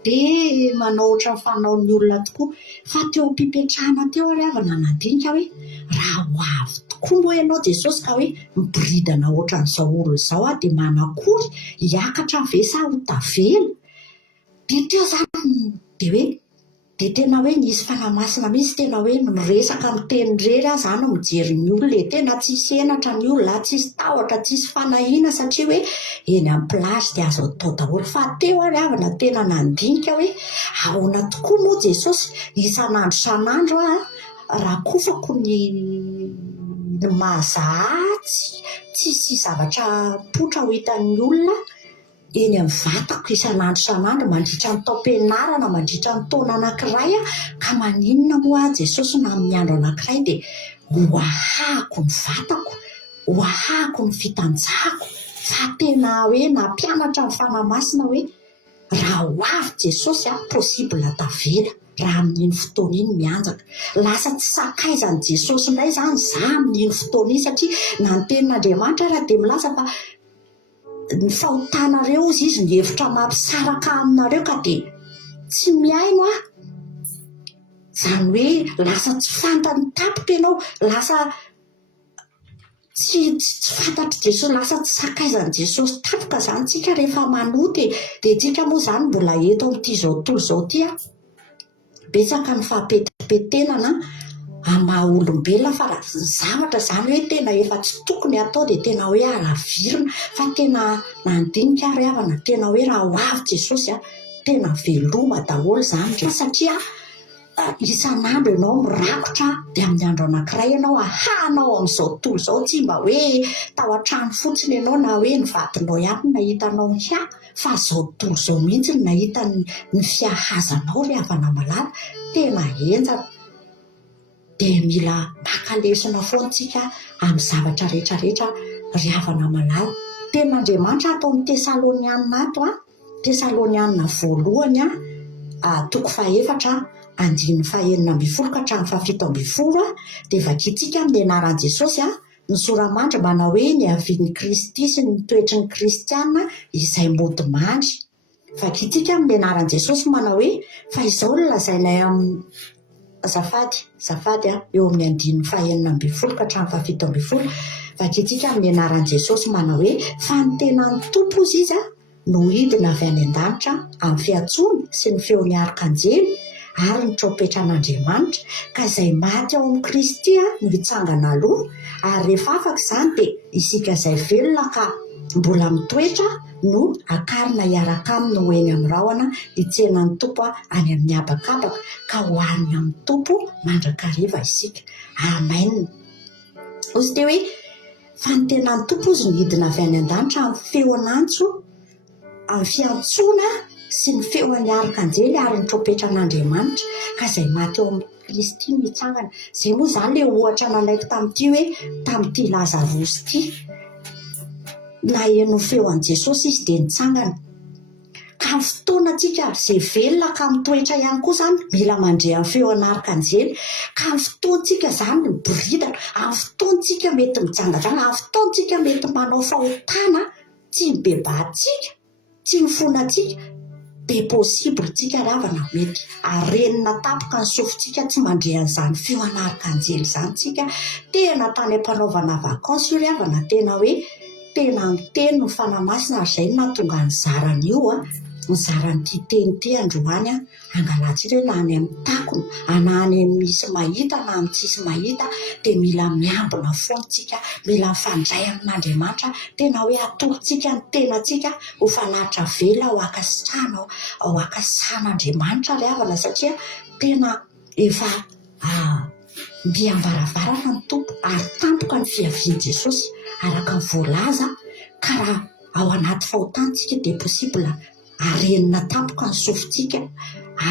dia manao ohatran'ny fanaon'ny olona tokoa. Fa teo am-pipetrahana teo ry havana nandinika hoe raha ho avy tokoa moa ianao Jesosy ka hoe miboridana ohatran'izao olo izao dia manakory hiakatra ve sa ho tavela. Dia teo zany dia hoe dia tena hoe nisy fanamasina mihitsy, tena hoe miresaka miteny rery zany mijery ny olona tena tsisy henatra ny olona, tsisy tahotra, tsisy fanahiana satria hoe eny amin'ny plazy dia azo atao daholo. Fa teo ry havana tena nandinika hoe ahoana tokoa moa Jesosy isan'andro isan'andro raha kofako ny mahazahatsy tsisy zavatra potra ho hitan'ny olona eny amin'ny vatako isan'andro isan'andro mandritra ny taom-pianarana, mandritra ny taona anankiray ka maninona moa Jesosy na amin'ny andro anankiray dia hoahako ny vatako, hoahako ny fitanjahako. Fa tena hoe nampianatra ny fanamasina hoe raha ho avy Jesosy possible tavela. raha amin'iny fotoana iny mianjaka. Lasa tsy sakaizany Jesosy indray zany za amin'iny fotoana iny satria na ny tenin'Andriamanitra raha dia milaza fa ny fahotanareo izy ny hevitra mampisaraka aminareo ka dia tsy miaino zany hoe lasa tsy fantany tapoka ianao, lasa tsy fantatry Jesosy, lasa tsy sakaizany Jesosy tapoka zany tsika rehefa manoty dia tsika moa zany mbola eto amin'ity zao tontolo zao ty betsaka ny fahapetimpetenana maha olombelona fa raha zavatra zany hoe tena efa tsy tokony atao dia tena hoe alavirina fa tena nandinika ry havana, tena hoe raha ho avy Jesosy tena veloma daholo zany satria isan'andro ianao mirakotra dia amin'ny andro anankiray ianao ahanao amin'izao tontolo izao tsy mba hoe tao an-trano fotsiny ianao na hoe ny vadinao ihany nahitanao ny fa izao tontolo izao mihitsy ny nahita ny fiahazanao ry havana malala, tena enjana dia mila maka lesona foantsika amin'ny zavatra rehetrarehetra ry havana malala. Tenin'Andriamanitra atao amin'ny Tesalonianina ato Tesalonianina voalohany toko 4 andiny 9 ka hatramin'ny 17 dia vakitsika amin'ny anaran'i Jesosy ny soramandry manao hoe ny avian'ny Kristy sy ny toetry ny Kristiana izay mody mandry. Vakitsika amin'ny anaran'i Jesosy manao hoe fa izao no lazainay amin'ny zafady eo amin'ny andiny 9 ka hatramin'ny 17. Vakitsika amin'ny anaran'i Jesosy manao hoe fa ny tenan'ny Tompo izy no hidina avy any an-danitra amin'ny fiantsoany sy ny feon'ny arkanjely ary ny trompetran'Andriamanitra ka izay maty ao amin'ny Kristy no hitsangana aloha ary rehefa afaka izany dia isika izay velona ka mbola mitoetra no akarina hiaraka aminy ho eny amin'ny rahona hitsenan'ny Tompo any amin'ny habakabaka ka ho any amin'ny Tompo mandrakariva isika. Amen. Ozy dia hoe fa ny tenan'ny Tompo izy no hidina avy any an-danitra amin'ny feon'antso, amin'ny fiantsoana sy ny feon'ny arkanjely ary ny trompetran'Andriamanitra ka izay maty eo amin'ny Kristy no hitsangana. Izay moa zany ilay ohatra nalaiko tamin'ity hoe tamin'ity Lazarosy ity, na eno feo an'i Jesosy izy dia nitsangana. Ka amin'ny fotoanantsika izay velona ka mitoetra ihany koa zany mila mandre amin'ny feon'ny arkanjely. Ka amin'ny fotoantsika zany ny boridana, amin'ny fotoantsika mety mijangajanga, amin'ny fotoantsika mety manao fahotana tsy mibebahantsika, tsy mifonantsika dia possible tsika ravana mety arenina tapoka ny sofintsika tsy mandre an'izany feon'ny arkanjely zany tsika. Tena tany am-panaovana vakansy io ry havana, tena hoe tena miteny ny fanamasina ary izay nahatonga ny zarany io ny zaran'ity teny ity androany angalatsika hoe na any amin'ny takony na any amin'ny misy mahita na amin'ny tsisy mahita dia mila miambina foantsika, mila mifandray amin'Andriamanitra, tena hoe atolontsika ny tenantsika ho fanaritra vela ho akasan'Andriamanitra ry havana satria tena efa mbiam-baravarana ny Tompo ary tampoka ny fiavian'i Jesosy araka ny voalaza ka raha ao anaty fahotantsika dia possible arenina tampoka ny sofintsika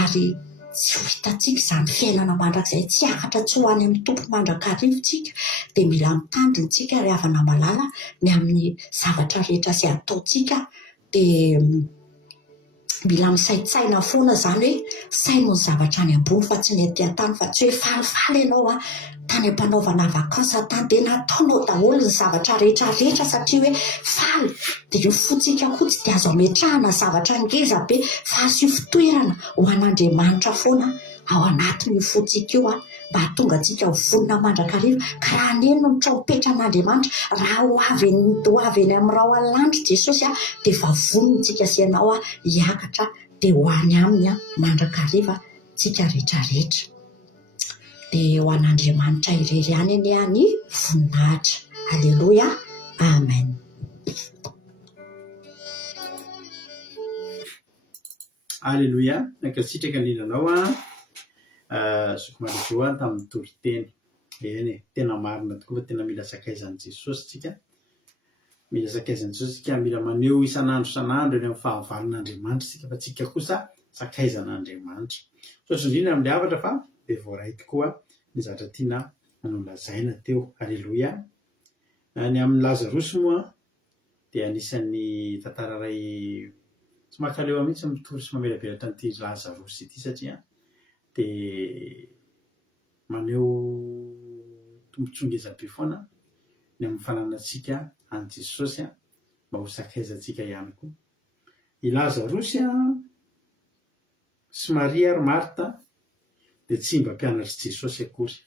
ary tsy ho hitantsika izany fiainana mandrakizay, tsy akatra tsy ho any amin'ny Tompo mandrakarivotsika dia mila mitandritsika ry havana malala ny amin'ny zavatra rehetra sy ataontsika dia mila misaitsaina foana zany hoe saino ny zavatra any ambony fa tsy ny aty an-tany, fa tsy hoe falifaly ianao tany am-panaovana vakansa tany dia nataonao daholo ny zavatra rehetrarehetra satria hoe faly dia io fotsika koa tsy dia azo ametrahana zavatra ngeza be fa asio fitoerana ho an'Andriamanitra foana ao anatin'io fotsika io mba hatonga antsika ho vonina mandrakariva. Ka raha neno ny trompetran'Andriamanitra, raha ho avy eny amin'ny rahoalandry Jesosy dia efa vonintsika sy ianao hiakatra dia ho any aminy mandrakariva tsika rehetrarehetra. Dia ho an'Andriamanitra irery ihany ny voninahitra. Alleluia. Amen. Alleluia. Nankasitraka ny ilanao sokomarozoa tamin'ny toriteny. Eny tena marina tokoa, tena mila sakaizan'i Jesosy tsika. Mila sakaizan'i Jesosy tsika, mila maneho isan'andro eny amin'ny fahavalon'Andriamanitra tsika fa tsika kosa sakaizan'Andriamanitra. Indrindra amin'ilay havatra fa dia voaray tokoa ny zavatra tiana nolazaina teo. Alleluia. Ny amin'ny Lazarosy moa dia anisan'ny tantara iray tsy makaleo mihitsy mitory sy mamelabelatra an'ity Lazarosy ity satria dia maneho tombotsongezabe foana ny amin'ny fananantsika any Jesosy mba ho sakaizantsika ihany koa. I Lazarosy sy Maria ary Marta dia tsy mba mpianatry Jesosy akory,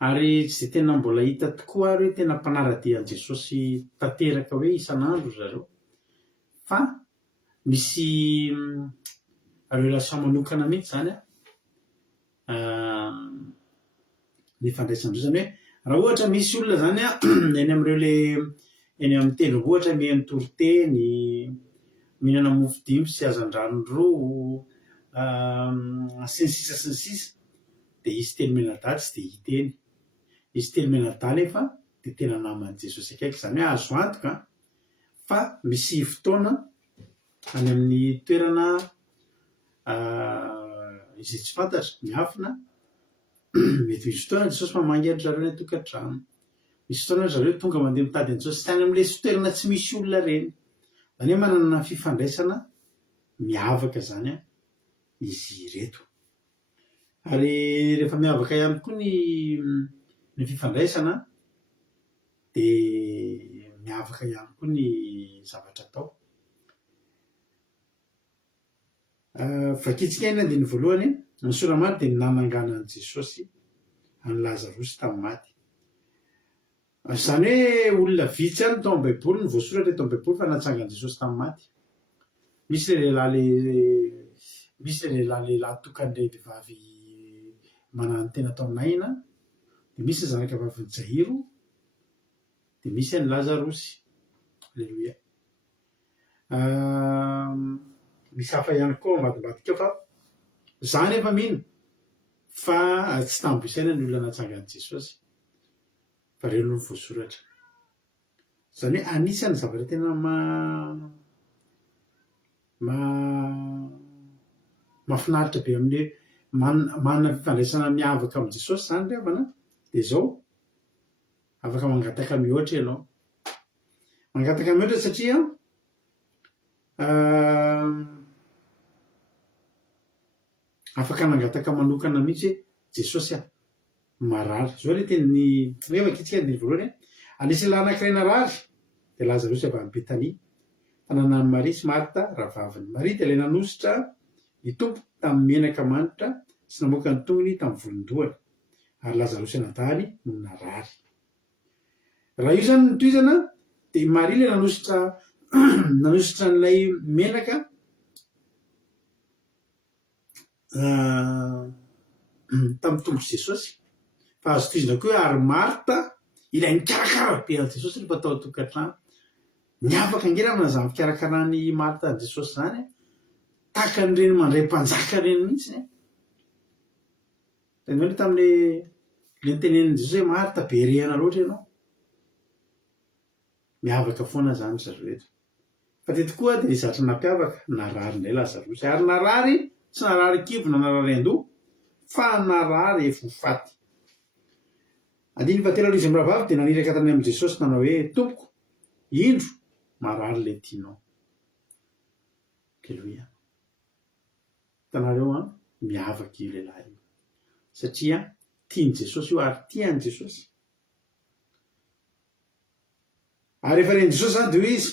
ary tsy dia tena mbola hita tokoa ary hoe tena mpanara-dia an' Jesosy tanteraka hoe isan'andro zareo, fa misy relation manokana mihitsy zany ny fandraisandreo. Zany hoe raha ohatra misy olona zany eny amin'ireo le eny amin'ny tendrombohitra miheno toriteny, mihinana mofo dimy sy hazan-dranondroa, sy ny sisa dia izy teny menadaly tsy dia hiteny. Izy teny menadaly efa dia tena naman'i Jesosy akaiky, zany hoe azo antoka fa misy fotoana any amin'ny toerana izay tsy fantatra, miafina. Mety misy fotoana Jesosy mamangy an-dry zareo ny an-tokantrano, misy fotoana zareo tonga mandeha mitady an Jesosy tany amin'ilay toerana tsy misy olona reny. Zany hoe manana fifandraisana miavaka zany izy ireto. Ary rehefa miavaka ihany koa ny fifandraisana dia miavaka ihany koa ny zavatra atao. Vakitsika eny andiny voalohany, ny soramamy dia nanangana an' Jesosy any Lazarosy tamin'ny maty. Zany hoe olona vitsy ihany tao amin'ny baiboly, ny voasoratra eto amin'ny baiboly fa natsangan'i Jesosy tamin'ny maty. Misy le lehilahy tokan'ilay vehivavy manano tena tao amin'aina, dia misy ny zanakavaviny Jairo, dia misy any Lazarosy. Alleluia. Misy hafa ihany koa ambadimbadika fa zany efa mino fa tsy tambo isaina ny olona natsangan'i Jesosy, fa reo no voasoratra. Zany hoe anisan'ny zavatra tena mahafinaritra be amin'ny manana fifandraisana miavaka amin'i Jesosy zany ry havana, dia zao afaka mangataka mihoatra ianao. Mangataka mihoatra satria afaka nangataka manokana mihitsy hoe Jesosy marary. Zao ilay tenin'ny hoe vakitsika andiny voalohany, anisy lahy anankiray narary dia Lazarosy avy any Betania, tanànan'i Maria sy Marta rahavaviny. Maria dia ilay nanositra ny tompo tamin'ny menaka manitra sy namoaka ny tongony tamin'ny volondohany, ary Lazarosy anadahany no narary. Raha io zany no tohizana dia Maria ilay nanositra n'ilay menaka tamin'ny tongo Jesosy, fa azo tohizana koa ary Marta ilay nikarakara be an' Jesosy rehefa tao an-tokantrano. Miavaka angera amin'izany fikarakarany Marta an' Jesosy zany, tahaka an'ireny mandray mpanjaka reny mihitsy. Tena tamin'ilay nitenenin' Jesosy hoe Marta be rehana loatra ianao. Miavaka foana zany zareo reto. Fa teto koa dia zatra nampiavaka, narary indray Lazarosy, ary narary tsy narary kibo na narary an-doha, fa narary efa ho faty. 7:30 dia naniraka tany amin'i Jesosy nanao hoe tompoko, indro marary ilay tianao. Alleluia. Hitanareo miavaka io lehilahy io, satria tian'i Jesosy io ary tian'i Jesosy. Ary rehefa ren'i Jesosy zany dia hoy izy,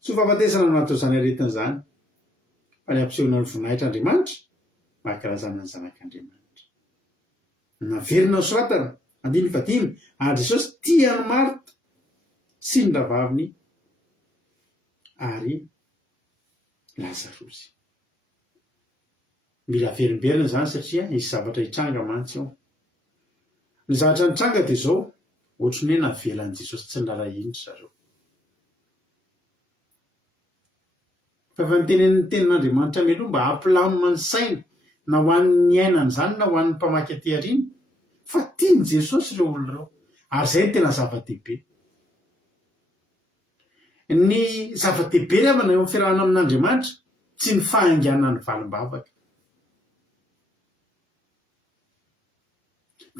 tsy ho fahafatesana no natao izany aretina izany, fa ny ampisehoana ny voninahitran'Andriamanitra, mankarazana ny zanak'Andriamanitra. Naverina ao soratana 9:5, ary Jesosy tiany Marta sy ny rahavaviny ary Lazarosy. Mila verimberina zany satria misy zavatra hitranga mantsy ao. Ny zavatra nitranga dia izao, ohatran'ny hoe navelan'i Jesosy tsy nirarahindry zareo. Fa efa nitenen'ny tenin'Andriamanitra meloha mba hampilamina ny saina, na ho an'ny ainany zany na ho an'ny mpamaky aty aoriana, fa tian'i Jesosy ireo olona ireo, ary izay tena zava-dehibe. Ny zava-dehibe rehefa eo amin'ny fiarahana amin'Andriamanitra tsy ny fahainganana ny valim-bavaka,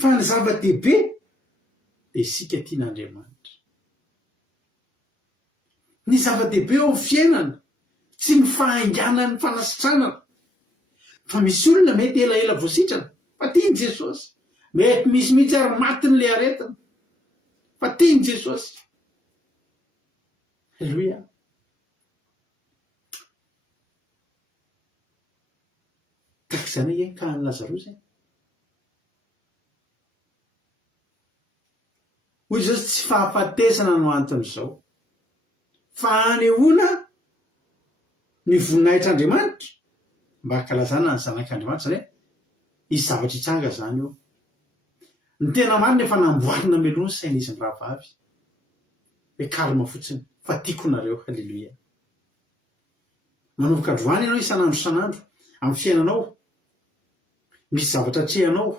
fa ny zava-dehibe dia isika tian'Andriamanitra. Ny zava-dehibe eo amin'ny fiainana tsy ny fahainganana ny fanasitranana, fa misy olona mety elaela voasitrana fa tiany Jesosy, mety misy mihitsy ary matiny le aretina fa tiany Jesosy. Alleluia. Tahaka izany hoe ka ny Lazarosy hoy zao tsy fahafatesana no anton'izao fa anehoana ny voninahitr'Andriamanitra mba hakalazana ny zanak'Andriamanitra, zany hoe izy zavatra hitsanga zany io. Ny tena marina efa namboarina melony sain'izy ny rahavavy hoe kalma fotsiny fa tiako nareo. Halleluia. Manomboka androany ianao isan'andro isan'andro amin'ny fiainanao, misy zavatra trehanao,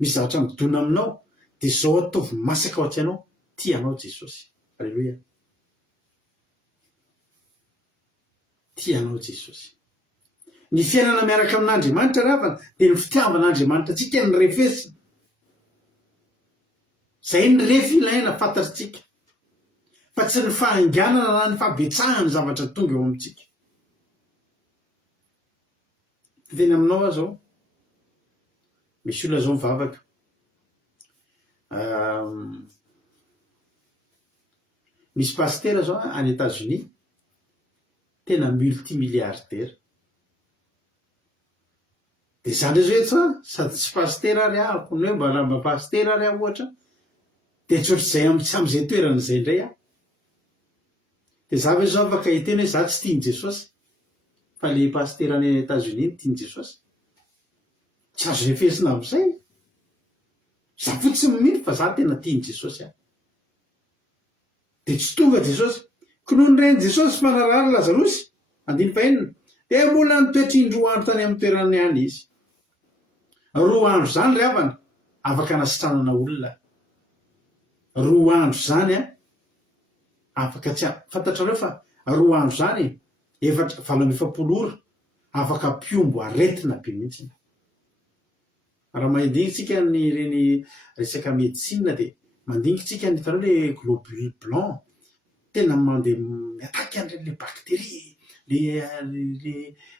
misy zavatra midona aminao, dia zao ataovy masaka ao an-tsainao, tianao Jesosy. Halleluia. Tianao Jesosy. Ny fiainana miaraka amin'Andriamanitra ravana dia ny fitiavan'Andriamanitra tsika ny refesina. Zay ny refa ilaina fantatritsika, fa tsy ny fahanganana na ny fahabetsahana zavatra tonga eo amintsika. Teny aminao aho zao, misy olona zao mivavaka, misy pastera zao any États-Unis, tena multimilliardaire. Dia zany ndray zao eto sady tsy pastera ary ahako, ny hoe mba raha mba pastera ary aho ohatra, dia tsy ohatr'izay tsy amin'izay toerana izay indray aho. Dia za ve zao afaka hiteny hoe za tsy tiany Jesosy fa le pastera any États-Unis ny tiany Jesosy? Tsy azo refesina amin'izay. Za fotsiny mimily fa za tena tiany Jesosy aho. Dia tsy tonga Jesosy ko noho nireny Jesosy fa narary Lazarosy, 15, dia mbola nitoetry 3 andro tany amin'ny toerany any izy. 2 andro zany ry havana afaka nasitranana olona. 2 andro zany afaka tsy fantatrareo fa 2 andro zany 7 ora afaka piombo aretina be mihitsy. Raha mandinitsika ny reny resaka médecine dia mandinitsika ny hitanao le globule blanc, tena mandeha miataka an'ireny le bakteria,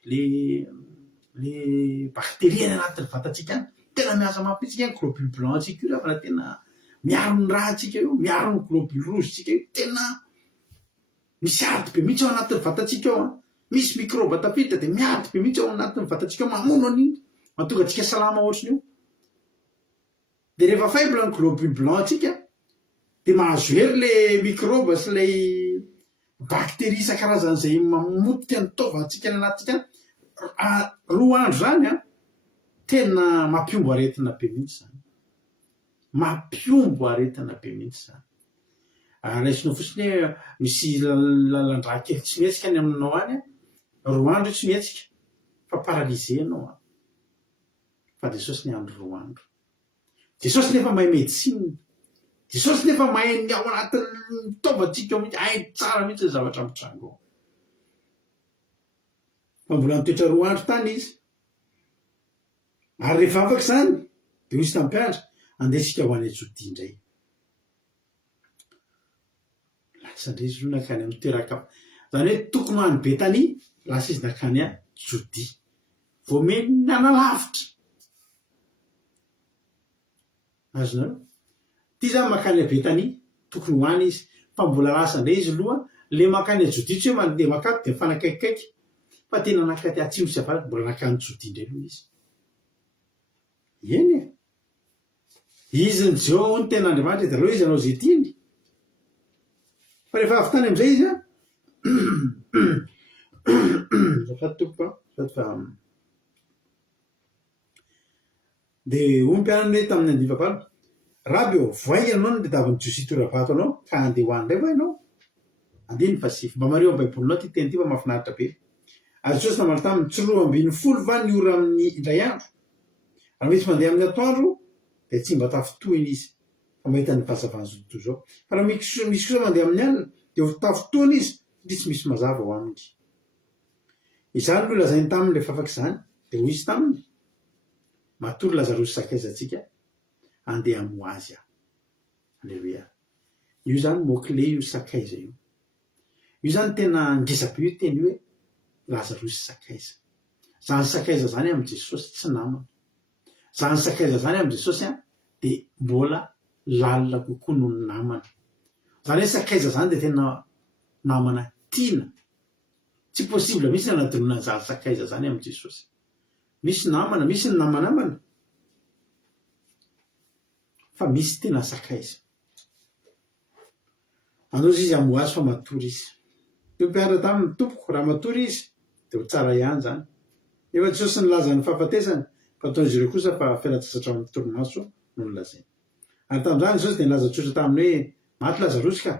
le bakteria any anatin'ny vatantsika any, tena miasa mampitsika ny globule blanc tsika io fa tena miaro ny raha tsika io, miaro ny globule rouge tsika io, tena misy ady be mihitsy ao anatin'ny vatantsika ao. Misy microbe tafiditra dia miady be mihitsy ao anatin'ny vatantsika ao, mamono an'iny, mahatonga antsika salama ohatrany io. Dia rehefa faible ny globule blanc tsika dia mahazo hery le microbe sy ilay bakteria isan-karazany izay mamotika ny taovantsika any anatintsika any. 2 andro zany tena mampiombo aretina be mihitsy zany. Mampiombo aretina be mihitsy zany. Raisinao fotsiny hoe misy lalan-drà kely tsy mihetsika any aminao any, 2 andro tsy mihetsika fa paralysé ianao. Fa Jesosy ny andro 2 andro. Jesosy nefa mahay médecine. Jesosy nefa mahay ny ao anatin'ny taovantsika ao mihitsy, hay tsara mihitsy ny zavatra mitrango ao. Fa mbola nitoetra 2 andro tany izy. Ary rehefa afaka izany dia hoy izy tamin'ny mpianatra, andesika ho any Jodia indray. Lasa indray izy io nakany amin'ny toeran-kafa. Zany hoe tokony ho any Betania, lasa izy nakany Jodia. Vao mihinana lavitra. Azonareo? Ty zany makany Betania, tokony ho any izy. Fa mbola lasa indray izy aloha, le makany Jodia tsy hoe mandeha makato dia mifanakaikikaiky. Fa tena nakaty atsimo sy avaratra, mbola nakany Jodia indray aloha izy. Eny e! Izy ny Jehova ny tena Andriamanitra, dia aleo izy anao izay tiany. Fa rehefa avy tany amin'izay izy dia ompianany hoe tamin'ny andifapalo, raby eo voay ianao ny tadiavin'ny Jiosy tora-bato anao ka andeha ho any indray va ianao? 15 mba mareo amin'ny baibolinao ty teny ty fa mahafinaritra be. Ary Jesosy namaly taminy, tsy 12 va ny ora amin'ny indray andro? Raha mety mandeha amin'ny atoandro dia tsy mba tafotohiny izy, fa mahita ny fahazavana zao tontolo zao. Fa raha misy kosa mandeha amin'ny alina dia ho tafotohiny izy, dia tsy misy mazava ho aminy. Izany no lazainy taminy rehefa afaka izany, dia hoy izy taminy, matory Lazarosy sakaizantsika andeha hamoha azy aho. Alleluia. Io zany mot-clé io sakaiza io. Io zany tena ngeza be io teny hoe Lazarosy sakaiza. zany sakaiza zany am' Jesosy tsy namana. Zany sakaiza zany am' Jesosy de mbola lalina kokoa noho ny namana. Zany hoe sakaiza zany de tena namana tiana. Tsy possible misy ny anadronana zany sakaiza zany am' Jesosy. Misy namana, misy ny namanamana, fa misy tena sakaiza. Androzy izy amoazy fa matory izy. Io mpiara taminy tompoko raha matory izy de ho tsara ihany zany. Efa Jesosy nilaza ny fahafatesany fa ataon'izy ireo kosa fa fialan-tsasatra amin'ny torimaso no nilazainy. Ary tamin'izany Jesosy de nilaza tsotra taminy hoe maty Lazarosy ka.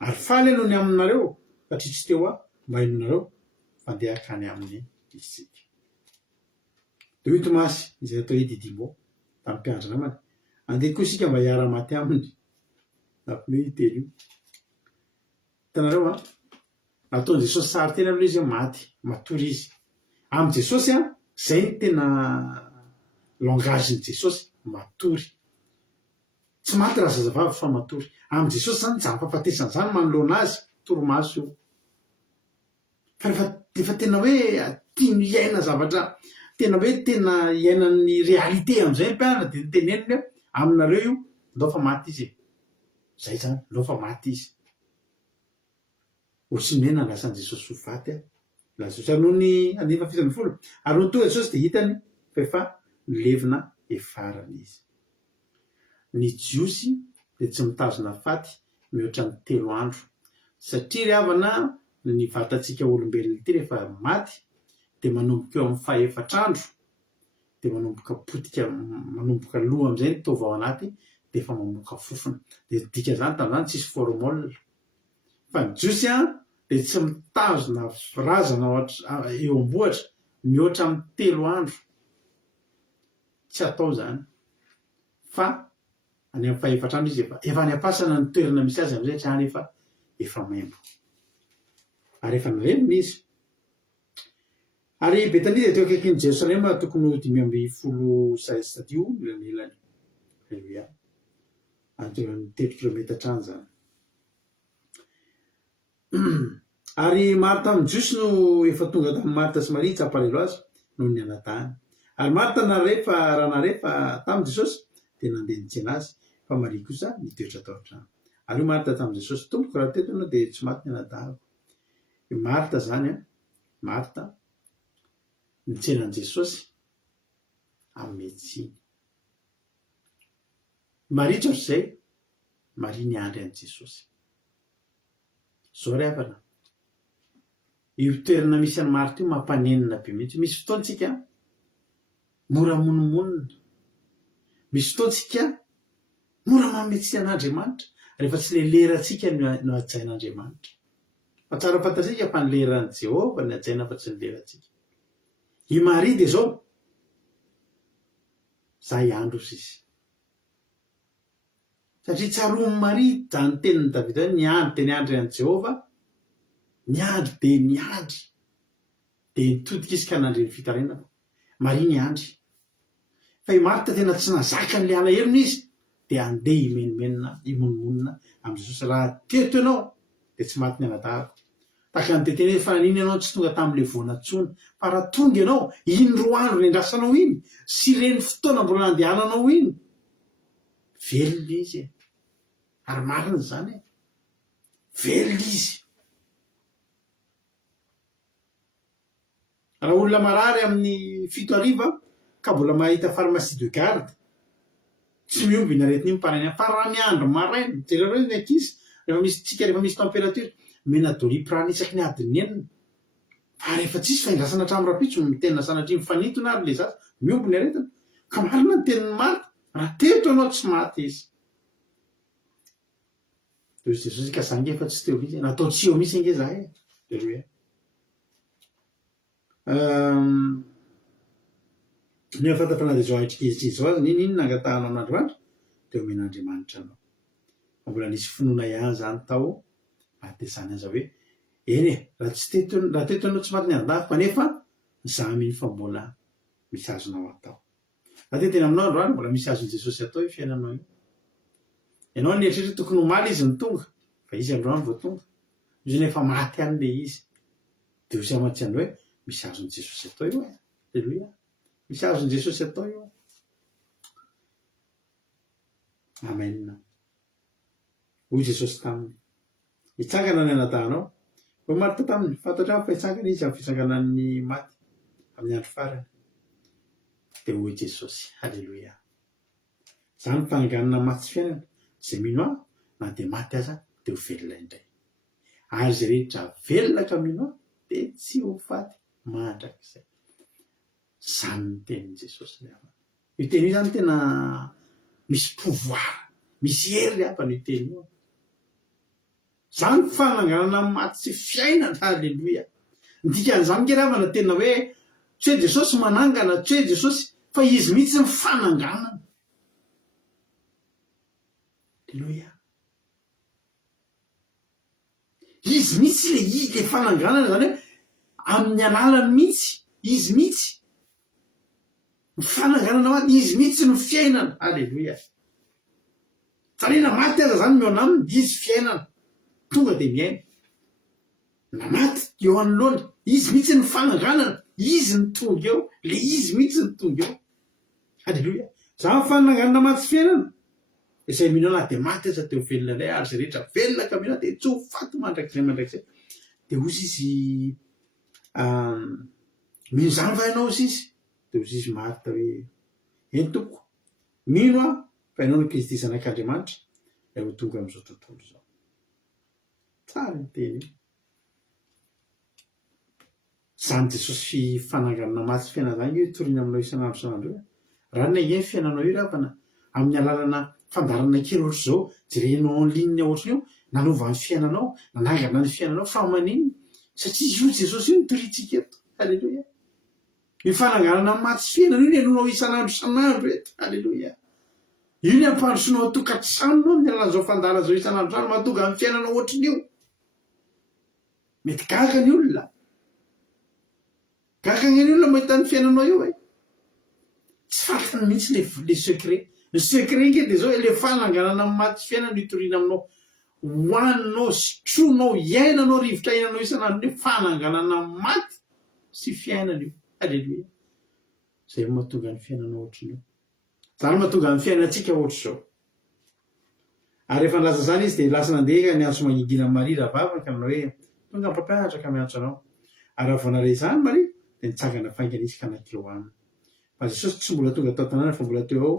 Ary faly no ny aminareo ka tritsy teo mba hainonareo fandeha akany amin'ny isika. De io Tomasy izay atao hoe Didimo tamin'ny mpiandry namany. Andeha koa isika mba hiara-maty aminy. Napinoe iteny io. Hitanareo nataon'i Jesosy sary tena aloha izy maty, matory izy. Am' Jesosy zay ny tena langagen'i Jesosy, matory. Tsy maty raha zazavavy fa matory. Am' Jesosy zany zany fahafatesany zany manoloana azy torimaso io. Fa rehefa tena hoe tiany iaina zavatra, tena hoe tena iainan'ny réalité am'izay mpianatra de teneniny hoe aminareo io ndao fa maty izy. Zay zany, ndao fa maty izy. Ohatriny hoe nandrasan'i Jesosy ho faty Lazarosy ary noho ny andiny fahafitany folo. Ary noho tonga Jesosy de hitany fa efa nilevina efarany izy. Ny jiosy de tsy mitazona faty mihoatra ny 3 andro. Satria ry havana ny vatantsika olombelona ity rehefa maty de manomboka eo amin'ny 4 andro de manomboka potika, manomboka loha am'izay ny taova ao anaty de efa mamoaka fofona. De dika zany tamin'izany tsisy formol. Fa ny jiosy de tsy mitazona razana eo ambohatra mihoatra amin'ny 3 andro. Tsy atao zany. Fa any amin'ny 4 andro izy efa any am-pasana ny toerana misy azy am'izay trany efa maimbo. Ary efa niremina izy. Ary Betania de teo akaikin'i Jerosalema tokony ho 516 stadio milanelany. Alleluia. Anteo amin'ny 3 kilomètre trany zany. Ary Marta amin'ny jiosy no efa tonga tamin'ny Marta sy Maria tsapalelo azy noho ny anatahany. Ary Marta raha narefa tamin'i Jesosy de nandeha nitsena azy, fa Maria kosa nitoetra tao an-trano. Ary io Marta tamin'i Jesosy tompoko raha teto anao de tsy maty ny anatahako. Marta zany Marta nitsenan'i Jesosy amin'ny metsiny. Maria tsotr'izay, Maria niandry an'i Jesosy. Zao ry havana. Io toerana misy an'i Marta io mampanenina be mihitsy. Misy fotoantsika mora monomonina. Misy fotoantsika mora mametsika an'Andriamanitra rehefa tsy le lerantsika no ajain'Andriamanitra. Fa tsara fantatsika fa ny leran'i Jehovah ny ajaina fa tsy ny lerantsika. I Maria de zao zay andro izy. Satria tsaroan'i Maria zany tenin'i Davida hoe niandry de niandry an'i Jehovah, niandry de niandry de nitodika izy ka nandry ny fitarainana. Maria niandry. Fa i Marta tena tsy nazaka ny le alahelo izy de andeha imenimenina, imonmonina am' Jesosy. Raha teto ianao de tsy maty ny anatahako. Tahaka ny teteny hoe fa nanino ianao tsy tonga tamin'le voanatsony, fa raha tonga ianao iny 2 andro nendrasanao iny sy reny fotoana mbola nandehananao iny, velona izy. Ary marina zany velona izy. Raha olona marary amin'ny 7 hariva ka mbola mahita pharmacie de garde, tsy miomby ny aretin'iny mpanany. Fa raha miandro maraina, jereo ny ankizy rehefa misy température mena doliprane isaky ny adiny 4. Fa rehefa tsisy faindrasana hatramin'ny rapitso mitena sanatria mifanintona ary le zaza, miomby ny aretina. Ka marina ny tenin'ny Marta, raha teto ianao tsy maty izy. De Jesosy ka zange efa tsy teo izy, natao tsy eo misy ange zahay. Alleluia. Nefa fantafanazy zao aitrikely zao azy niny nangatahanao an'Andriamanitra de omen'Andriamanitra anao. Mbola nisy finoana ihany zany tao ahatezany aza hoe eny raha teto ianao tsy maty ny andafy nefa za miny fa mbola misy azonao atao. Raha teto eny aminao Androany mbola misy azon'i Jesosy atao io fiainanao io. Ianao nieritreritry tokony ho maly izy ny tonga, fa izy Androany vao tonga. Izy nefa maty any le izy. De ho sy amatsiany hoe misy azon'i Jesosy atao io e. Aleloia. Misy azon'i Jesosy atao io. Amen. Hoy Jesosy taminy, hitsangana ny anatanao. Vao marita taminy, fantatra fa hitsangana izy amin'ny fitsanganan'ny maty amin'ny andro farany. Dia hoy Jesosy, aleloia. Zany fananganana maty sy fiainana, izay mino aho na dia maty aza dia ho velona indray. Ary izay rehetra velona ka mino aho dia tsy ho faty mandrakizay. Zany ny tenin'i Jesosy ny havana. Io teny io zany tena misy pouvoir, misy hery hapana io teny io. Zany fananganana maty sy fiainana, aleloia. Dikan'izany ke ravana tena hoe tsy hoe Jesosy manangana, tsy hoe Jesosy, fa izy mihitsy ny fananganana. Aleloia. Izy mihitsy le fananganana, zany hoe amin'ny alalany mihitsy, izy mihitsy ny fananganana maty, izy mihitsy ny fiainana. Aleloia. Zany hoe na maty aza zany miona aminy, izy fiainana. Tonga dia miaina. Na maty eo anoloany, izy mihitsy ny fananganana, izy ny tonga eo, le izy mihitsy ny tonga eo. Aleloia. Zany fananganana maty sy fiainana. Izay mino na dia maty aza teo velona indray, ary izay rehetra velona ka mino dia tsy ho faty mandrakizay. Dia ozy izy mino zany fa ianao ozy izy. Dia ozy izy marita hoe eny tompoko, mino aho fa ianao no Kristy zanak'Andriamanitra, dia ho tonga amin'izao tontolo izao. Tsara ny teny. Zany Jesosy fananganana maty sy fiainana zany io toriana aminao isan'andro io. Raha ny aingeny fiainanao io ravana amin'ny alalana fandarana kely ohatr' izao, jerenao en ligne ohatr'io, nanova ny fiainanao, nanangana ny fiainanao fa maninona? Satria io Jesosy io nitoritsika eto. Aleloia. Io fananganana maty sy fiainana io ny anonao isan'andro eto. Aleloia. Io ny ampandrosoanao tokantranonao ny alalan'izao fandara zao isan'andro zany, mahatonga amin'ny fiainanao ohatrin'io. Mety gaga ny olona. Gaga ny olona mahita ny fiainanao io e. Tsy fantany mihitsy le secret. Le secret nge dia zao le fananganana maty fiainana no hitoriana aminao. Hoaninao, sotroinao, iainanao, rivotra iainanao isan'andro ny fananganana maty sy fiainana io. Aleloia. Zay mahatonga ny fiainanao ohatrin'io. Zany mahatonga ny fiainantsika ohatr'izao. Ary rehefa nilaza zany izy dia lasa nandeha niantso Magingina Maria ravavana ka nanao hoe tonga ny mpampianatra ka miantso anao. Ary raha vao nare zany Maria dia nitsangana faingana izy ka nakeo aminy. Fa Jesosy tsy mbola tonga tao tanàna fa mbola teo ao,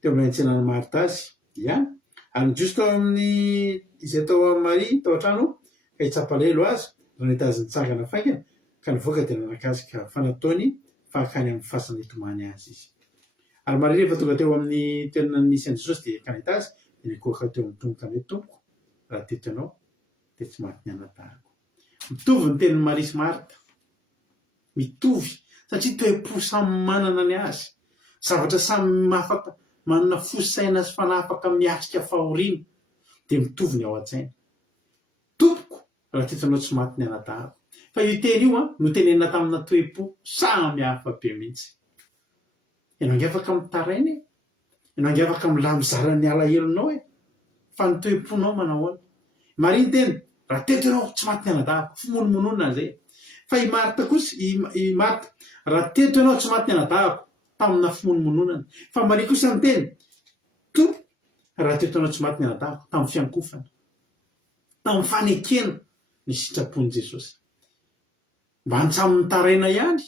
teo amin'ny antsenan'ny Marta azy. Ihany. Ary nijoso tao amin'ny izay tao amin'ny Maria tao an-trano ka hitsapalelo azy, raha nahita azy nitsangana faingana ka nivoaka dia nanakasy ka fa nataony fahakany amin'ny fasana hitomany azy izy. Ary Maria rehefa tonga teo amin'ny toerana nisy an'i Jesosy dia ka nahita azy dia nikoaka teo amin'ny tomboka hoe tompoko, raha teto ianao dia tsy maty ny anatahako. Mitovy ny tenin'ny Maria sy Marta. Mitovy satria toe-po samy manana ny azy. Zavatra samy manana fosaina sy fanafaka miatrika fahoriana dia mitovy ny ao an-tsaina. Tompoko, raha teto ianao tsy maty ny anatahako. Fa io teny io no tenenina tamina toe-po samy hafa be mihitsy. Ianao nge afaka mitaraina e. Ianao nge afaka milamizara ny alahelonao e. Fa ny toe-ponao manao ahoana? Maria ny teny, raha teto ianao tsy maty ny anatahako, fimonomonona zay. Fa i Marta kosa, i Marta, raha teto ianao tsy maty ny anatahako, tamina fimonomononana. Fa Maria kosa ny teny, tompo, raha teto ianao tsy maty ny anatahako, tamin'ny fiankofana, tamin'ny fanekena ny sitrapon'i Jesosy. Mba hantsamy mitaraina ihany.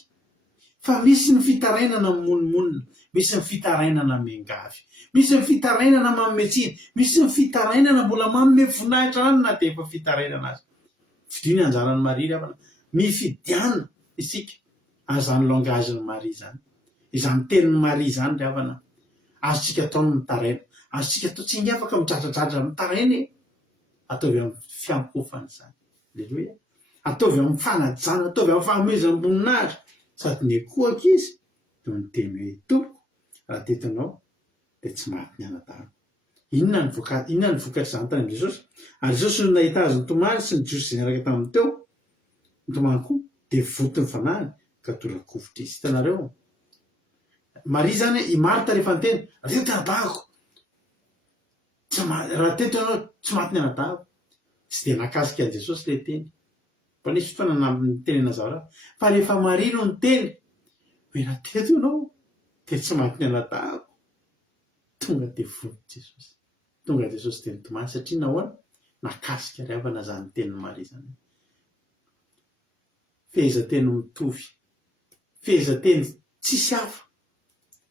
Fa misy ny fitarainana mimonomonina, misy ny fitarainana miangavy, misy ny fitarainana mametsina, misy ny fitarainana mbola manome voninahitra ihany na dia efa fitarainana azy. Fidio ny anjaran'ny Maria ravana, mifidiana isika azany langazin'ny Maria zany. Izany tenin'ny Maria zany ravana. Azontsika atao ny mitaraina, azontsika atao tsy inga afaka midradradratra mitaraina e. Ataovy amin'ny fiankofana zany. Aleloia. Ataovy amin'ny fanajana, ataovy amin'ny fanomezam-boninahitra. Sady ny ekohaka izy dia miteny hoe tompoko, raha teto ianao dia tsy maty ny anatahako. Inona ny vokatra izany tany amin'i Jesosy? Ary Jesosy no nahita azy nitomany sy ny Jiosy izay niaraka taminy teo, nitomany koa dia votony fanahiny ka tora-kovitra izy. Hitanareo? Maria zany i Marta rehefa niteny, raha teto anatahako, raha teto ianao tsy maty ny anatahako. Tsy dia nakasika an'i Jesosy ilay teny. mba nisy fotoana nitenena zavatra fa rehefa marino ny teny hoe raha teto ianao de tsy mainty ny anatahako tonga de vonto Jesosy tonga de Jesosy de nitomany satria nahoana nakasika ry havana zany teny Maria zany fehezanteny mitovy fehezanteny tsisy hafa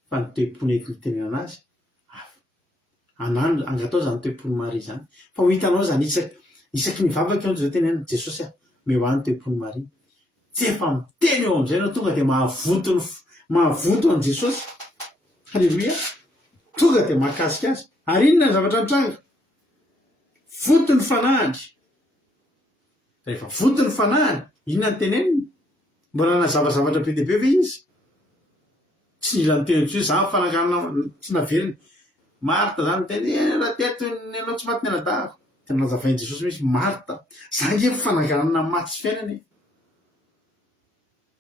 fa ny toe-pony ety nitenena azy anano angatao zany toe-pony Maria zany fa ho hitanao zany isaky mivavaka eo zao tenena Jesosy mehoany toe-pony Maria tsy efa miteny eo am'izay anao tonga de mahavonto an' Jesosy halleloia tonga de mahakasika azy ary inona ny zavatra nitranga vonto ny fanahiny rehefa vonto ny fanahiny inona ny teneniny mbola nazavazavatra be deaibe ve izy tsy nila nyteny tsy hoe za fananganana tsy naveriny Marta zany teny raha teto anao tsy maty ny anadahako tena nazavainy Jesosy misy Marta zange fananganana maty sy fiainany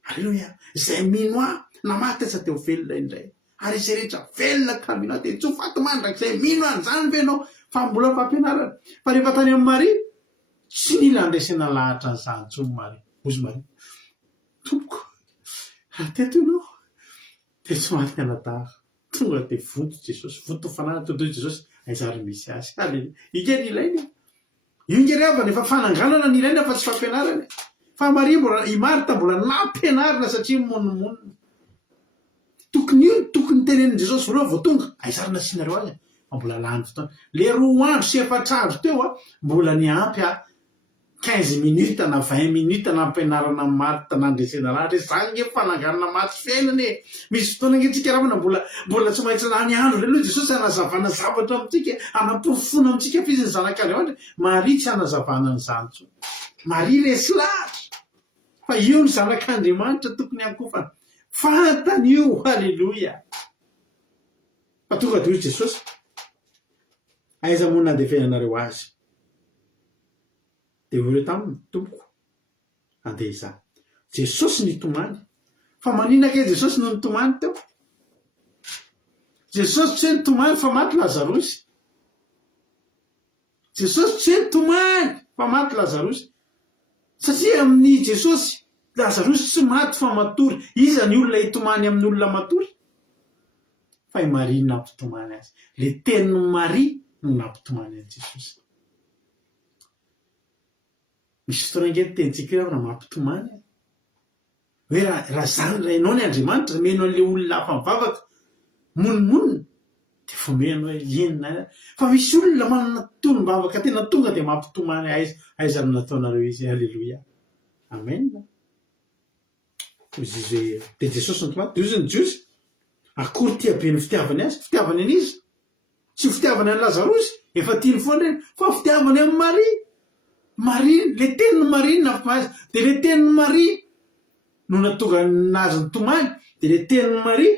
halleloia zay mino namaty aza teo velona indray ary izay rehetra velona ka mino de tsy ho faty mandrak'izay mino an'izany ve anao fa mbola fampianarana fa rehefa tany amin'ny Maria tsy nila andraisana lahatra an'izany tsony Maria ozy Maria tompoko raha teto ianao de tsy maty ny anadahako tonga de vonto Jesosy vonto fanana toto Jesosy aizary misy azy halleluia ikeny ilainy io ngery avana efa fananganana ny ilaina fa tsy fampianarana fa Maria mbola i Marta mbola nampianarina satria monimonina tokony tenen'i Jesosy voaloha vao tonga aizarina sinareo azy fa mbola lany fotoana le 2 andro sy 4 andro teo mbola niampy 15 minutes na 20 minutes nampianarana Marta nandresena lahatra zany nge fananganana maty fiainany misy fotoana nge tsika ravana mbola tsy maintsy lany andro le aloha Jesosy anazavana zavatra amitsika anapofona amitsika fizy ny zanak'Andriamanitra Maria tsy anazavana an'izany tso Maria resy lahatra fa io ny zanak'Andriamanitra tokony ankofana fantany io halleloia fa tonga de hoy Jesosy aiza moa nandevenanareo azy de ireo taminy tompoko andeha za Jesosy nitomany fa maninona ke Jesosy no nitomany teo Jesosy tsy hoe nitomany fa maty Lazarosy Jesosy tsy hoe nitomany fa maty Lazarosy satria amin'ny Jesosy Lazarosy tsy maty fa matory iza ny olona hitomany amin'ny olona matory fa i Maria nampitomany azy le tenin'ny Maria no nampitomany an' Jesosy misy fotoana nge tenitsika hoe raha mampitomany hoe raha zany raha ianao ny Andriamanitra meno an'le olona hafa mivavaka monimonina de fomeno hoe inona fa misy olona manana tolom-bavaka tena tonga de mampitomany aiza no nataonareo izy halleloia amen izy de Jesosy nitomany de izy ny Jiosy akory tia be ny fitiavany azy fitiavany an'izy tsy fitiavany an'i Lazarosy efa tiany foana reny fa fitiavany amin'ny Maria le tenin'ny Maria nampitomazy de le tenin'ny Maria no natonga nazy nitomany de le tenin'ny Maria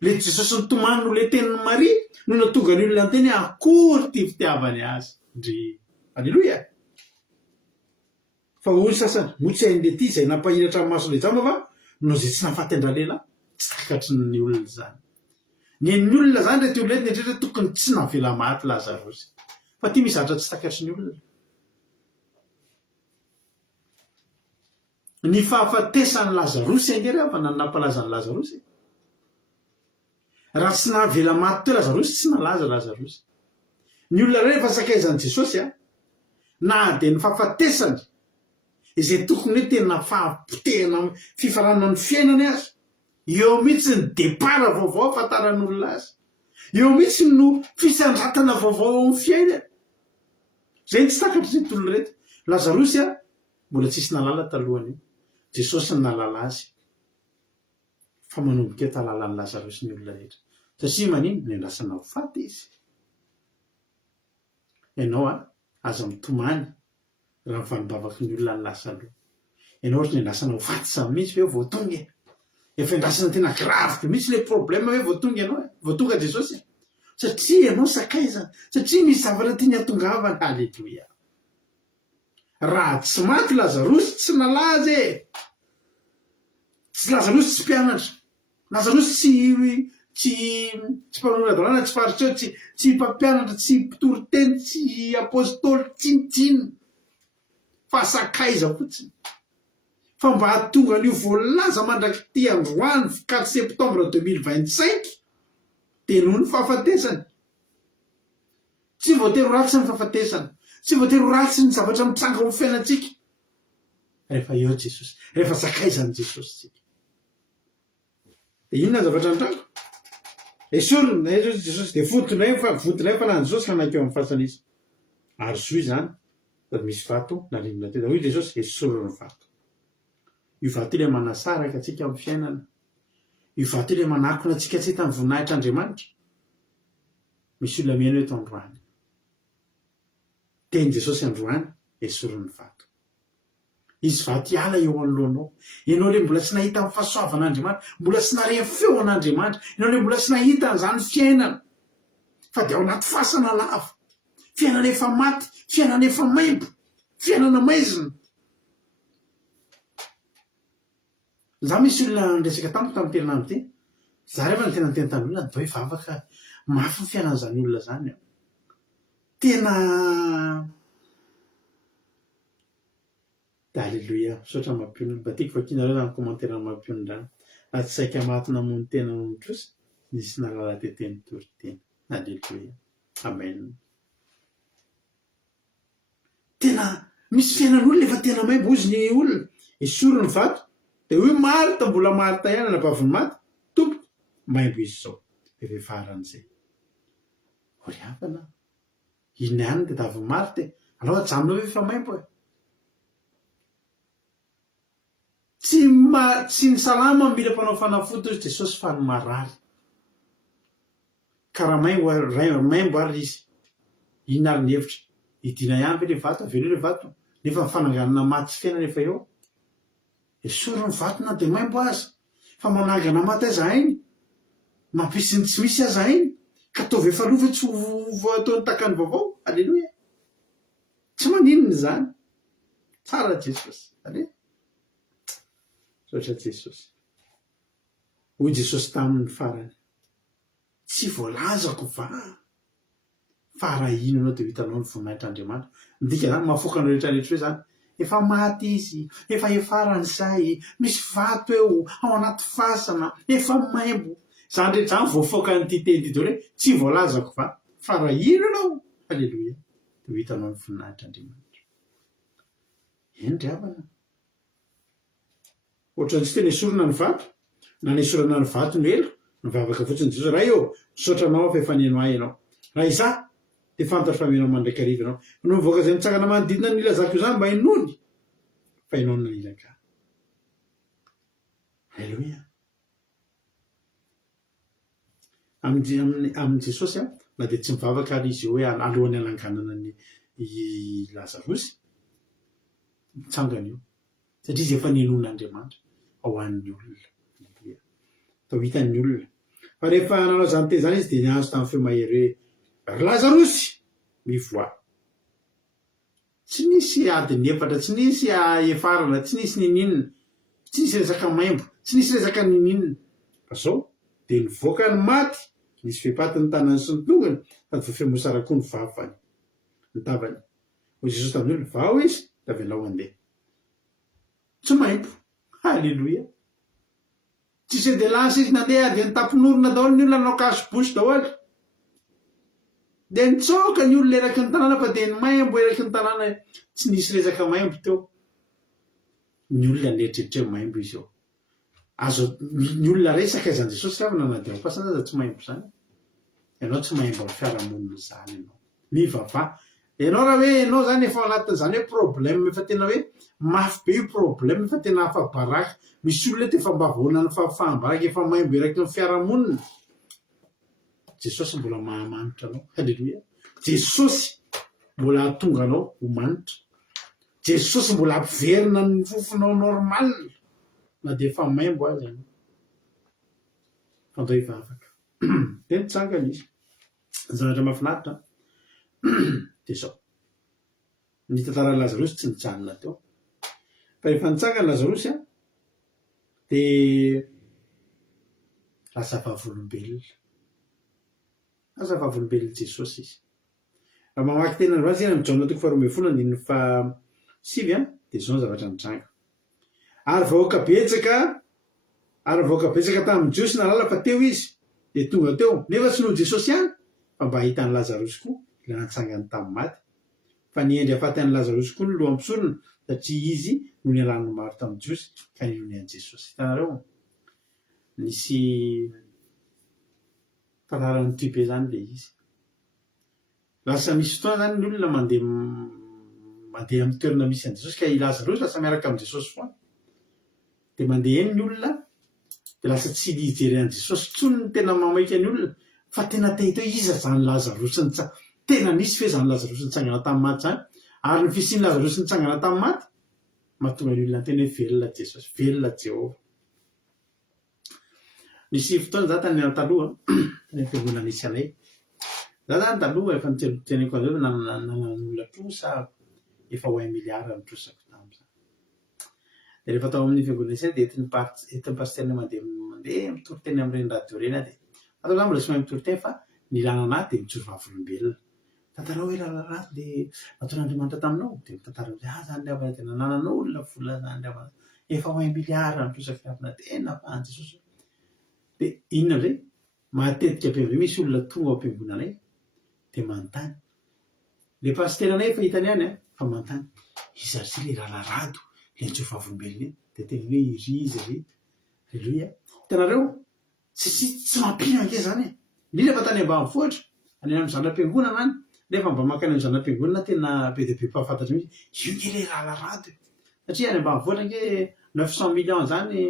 le Jesosy nitomany no le tenin'ny Maria no natonga ny olona anteny akory tia fitiavany azy ndry halleloia fa olo sasany motsy ain'le ty zay nampahiratra amin'ny mason'le jamba fa no zay tsy nafaty andra lehilahy tsy takatry ny olona zany ny olona zany rety olona netrehtra tokony tsy navela maty Lazarosy fa ty mizatra tsy takatry ny olona ny fahafatesan'ny Lazarosy angery avana nampalaza ny Lazarosy raha tsy navela maty teo Lazarosy tsy nalaza Lazarosy ny olona rehefa sakaizan'i Jesosy na de ny fahafatesany izay tokony hoe tena fahampotehana fifarana ny fiainany azy eo mihitsy ny départ vaovao afantaran'olona azy eo mihitsy no fisandratana vaovao amin'ny fiainany zay tsy takatry zay tolona reto Lazarosy mbola tsisy nalala talohany Jesosy ny nalala azy fa manomboka eto alalan'ny Lazarosy ny olona rehetra satria manino ny andrasana ho faty izy ianao aza mitomany raha mivanibavaky ny olona ny lasa aloha ianao ohatra ny andrasana ho faty samy mihitsy hoe voatonga efa andrasana tena grave mihitsy le problème hoe voatonga ianao voatonga Jesosy satria ianao sakaizana satria misy zavatra tiany atongavana halleloia raha tsy maty Lazarosy tsy nalaza tsy Lazarosy tsy mpianatra Lazarosy tsy mpanorona dalàna tsy faritreo tsy mpampianatra tsy mpitory teny tsy apôstôly tsinitsiny fa sakaiza fotsiny fa mba hatonga an'io voalaza mandraky ty androany 4 septembre 2025 teno ny fahafatesany tsy voatery ratsy ny fahafatesany tsy voatery ratsy ny zavatra mitsanga ho fiainantsika rehefa eo Jesosy rehefa sakaizany Jesosy tsika de inona zavatra andrako esorina Jesosy de votonay fa na Jesosy nanakeo amin'ny fasana izy ary zoy zany da misy vato narimina teo hoy Jesosy esorina ny vato io vato ile manasaraka atsika amin'ny fiainana io vato ile manakona atsika tsy hita ny voninahitr'Andriamanitra misy olona miheno eto androany teny Jesosy androany esorina ny vato izy vato hiala eo anoloanao ianao le mbola tsy nahita amin'ny fahasoavan'Andriamanitra mbola tsy nare feo an'Andriamanitra ianao le mbola tsy nahita an'izany fiainana fa de ao anaty fasana lava fiainana efa maty fiainana efa maimbo fiainana maizina za misy olona nresaka tamiko tamin'ny terinandro ty za rehefa ny tena nyteny tamin'olona de hoe vavaka mafy ny fiainan'izany olona zany tena da alleluia sotra mampionona mba tiako vakinareo zany commentaire mampionondrany na tsy saika maty namono tena notrosy nisy nalala teteny tory tena alleluia amen tena misy fiainan'olona efa tena maimbo ozy ny olona esoriny vato de hoe marita mbola marita ihany anabaviny maty tompo maimbo izy zao de vefaran'izay hory havana iny ihany de davy marity aloha ajanona hoe efa maimbo e tsy ny salama mila mpanao fanafoto izy Jesosy fa ny marary karaha maimbo ary izy iny ary ny hevitra idina ihany ve le vato avelo le vato nefa mifananganana maty sy fiainana efa eo esoriny ny vato na de maimbo azy fa manangana maty aza iny mampisy ny tsy misy aza iny ka ataovy efa lova tsy ataony takany vaovao alleluia tsy maninony zany tsara Jesosy ale sotra Jesosy hoy Jesosy tamin'ny farany tsy voalazako fa raha ino anao de hitanao ny voninahitr'Andriamanitra midika zany mahafoka anao rehetrarehetra hoe zany efa maty izy efa efarany zay misy vato eo ao anaty fasana efa maimbo zany rehetra zany voafoka nyty teny ty daholo hoe tsy voalazako fa raha ino anao alleluia de hitanao ny voninahitr'Andriamanitra eny ry havana ohatran'izy teny esorina ny vato na ny esorana ny vato ny elo mivavaka fotsiny Jesosy raha eo sotranao fa efa neno ahy ianao raha iza de fantatra fa menao mandraiky ariva ianao no mivoaka zay mitsangana manodidina ny ilazako io zany mba inony fa ianao nanilaka alleluia amin'ny Jesosy a na de tsy mivavaka ary izy hoe alohan'ny alanganana ny Lazarosy mitsangana io satria izy efa nenon'Andriamanitra ao an'ny olona atao hitan'ny olona fa rehefa nanao zany teny zany izy de niazo tamin'ny feo mahery hoe Lazarosy mivoa tsy nisy adiny efatra tsy nisy efarana tsy nisy nininona tsy nisy resaka maimbo tsy nisy resaka nininona fa zao de nivoaka ny maty nisy fepaty ny tanany sy ny tongony sady voafemosara koa ny vavany ny tavany ho Jesosy tamin'ny olona vao izy da velao andeha tsy maimbo halleluia tsy se de lasa izy nandeha de nitapinorona daholo ny olona nanao kasibosy daholo de nitsoka ny olona eraky ny tanàna fa de ny maimbo eraky ny tanàna tsy nisy resaka maimbo teo ny olona neritreritrea maimbo izy eo azo ny olona resaka izany Jesosy avy nanadeo pasana aza tsy maimbo zany ianao tsy maimbo amin'ny fiarahamonina zany ianao mivava ianao raha hoe ianao zany efa anatin'izany hoe problème efa tena hoe mafy be io problème efa tena afabaraka misy olona efa mba voana ny fahafahambaraka efa maimbo eraky ny fiarahamonina Jesosy mbola mahamanitra anao halleluia Jesosy mbola hatonga anao ho manitra Jesosy mbola ampiverina ny fofonao normal na de efa maimbo azy any fandao hivavaka de nitsangana izy zavatra mahafinaritra de zao ny tantaran'ny Lazarosy tsy nijanona teo fa rehefa nitsangana Lazarosy a de lasa vavolombelona lasa vavolombelona Jesosy izy raha mamaky tena androany zany amin'ny Jaona 4:10 sivy dia zao ny zavatra nitranga ary vahoaka betsaka tamin'ny jiosy nalala fa teo izy dia tonga teo nefa tsy noho jesosy ihany fa mba hitan'ny lazarosy koa ila natsangany tamin'ny maty fa niendry ahafatan'ny lazarosy koa ny loha ampisorona satria izy no ny alano maro tamin'ny jiosy ka ninony an' jesosy hitanareo nisy tantarany toy be zany le izy lasa misy fotoana zany ny olona mandeha amin'ny toerana misy an' jesosy ka i lazarosy lasa miaraka amin'i jesosy foana dia mandeha eny ny olona dia lasa tsy lijery an' jesosy tsony ny tena mamaika ny olona fa tena tehiteo iza zany lazarosy tena nisy fe zany lazarosy nitsangana tamin'ny maty zany ary ny fisiany lazarosy nitsangana tamin'ny maty mahatonga ny olona tena hoe velona jesosy velona Jehova. Nisy fotoana za tany taloha tany am-piangonana nisy anay za zany taloha efa niteniko an'izao nanan'olona trosa efa ho 1 milliard nitrosako tamin'izany dia rehefa tao amin'ny fiangonana isay dia entin'ny pasterna mandeha mitory teny amin'ireny radio reny dia atao za mbola sy mahay mitory teny fa ny ilana anahy dia mijoro vavolombelona tantarao hoe raha dia nataon'Andriamanitra taminao dia mitantara hoe zany ry avana dia nananao olona vola zany ry avana efa ho 1 milliard nitrosako avina tena fahan Jesosy dia inona ndray matetika be ave misy olona tonga ao am-piangonanay dia manontany le pasteranay efa hitany ihany fa manontany izy ary sy le ralarado le nijoro vavolombelona iny dia teny hoe iry izy ry aleloia hitanareo tsy mampihana ange zany indrindra fa tany ambanivohitra any amin'ny zanam-piangonana any nefa mba makany amin'ny zanam-piangonana tena be dia be mpahafantatra mihitsy io nge le ralarado satria any ambanivohitra nge 900 millions zany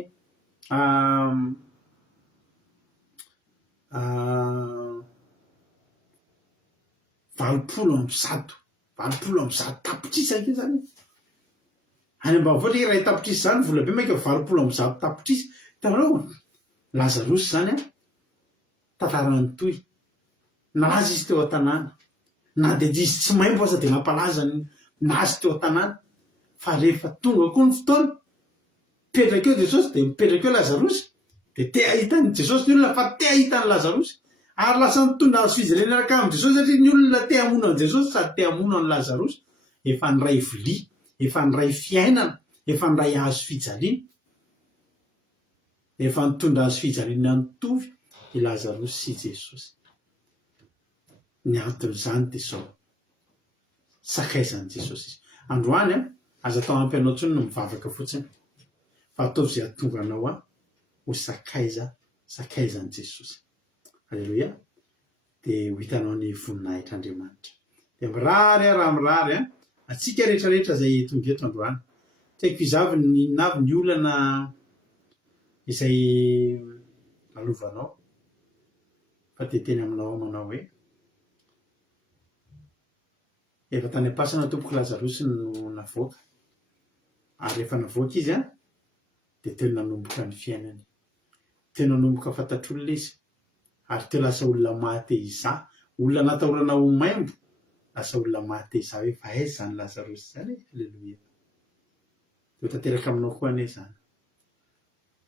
20 tapitrisa ake zany any ambanivohitra ray tapitrisa zany vola be maika 20 tapitrisa hitanareo lazarosy zany tantarany toy nalaza izy teo an-tanàna na dia izy tsy maimbo aza dia nampalaza nazy teo an-tanàna fa rehefa tonga koa ny fotoana mipetraka eo Jesosy dia mipetraka eo lazarosy dia te ahitany Jesosy ny olona fa te ahitany lazarosy ary lasa nitondra azo fijaliana araka amin'i Jesosy satria ny olona te hamono an' Jesosy sady te hamono an' lazarosy efa nyray vilia efa nyray fiainana efa nyray azo fijaliana efa nitondra azo fijaliana nitovy i lazarosy sy Jesosy ny anton'izany dia zao sakaizan'i Jesosy izy androany aza atao ampy anao ntsony no mivavaka fotsiny fa ataovy izay ahatonga anao ho sakaizan'i Jesosy aleloia dia ho hitanao ny voninahitr'Andriamanitra dia mirary raha mirary atsika rehetrarehetra izay tonga eto androany tsy haiko izavy ninavy ny olana izay lalovanao fa dia teny aminao manao hoe efa tany am-pasana tompoko lazarosy no navoaka ary rehefa navoaka izy dia teo nanomboka ny fiainany teo nanomboka fantatr'olona izy ary teo lasa olona mahateiza olona natahorana ho maimbo lasa olona mahateiza hoe fa aiza zany lazarosy zany aleloia dia tanteraka aminao koa ane zany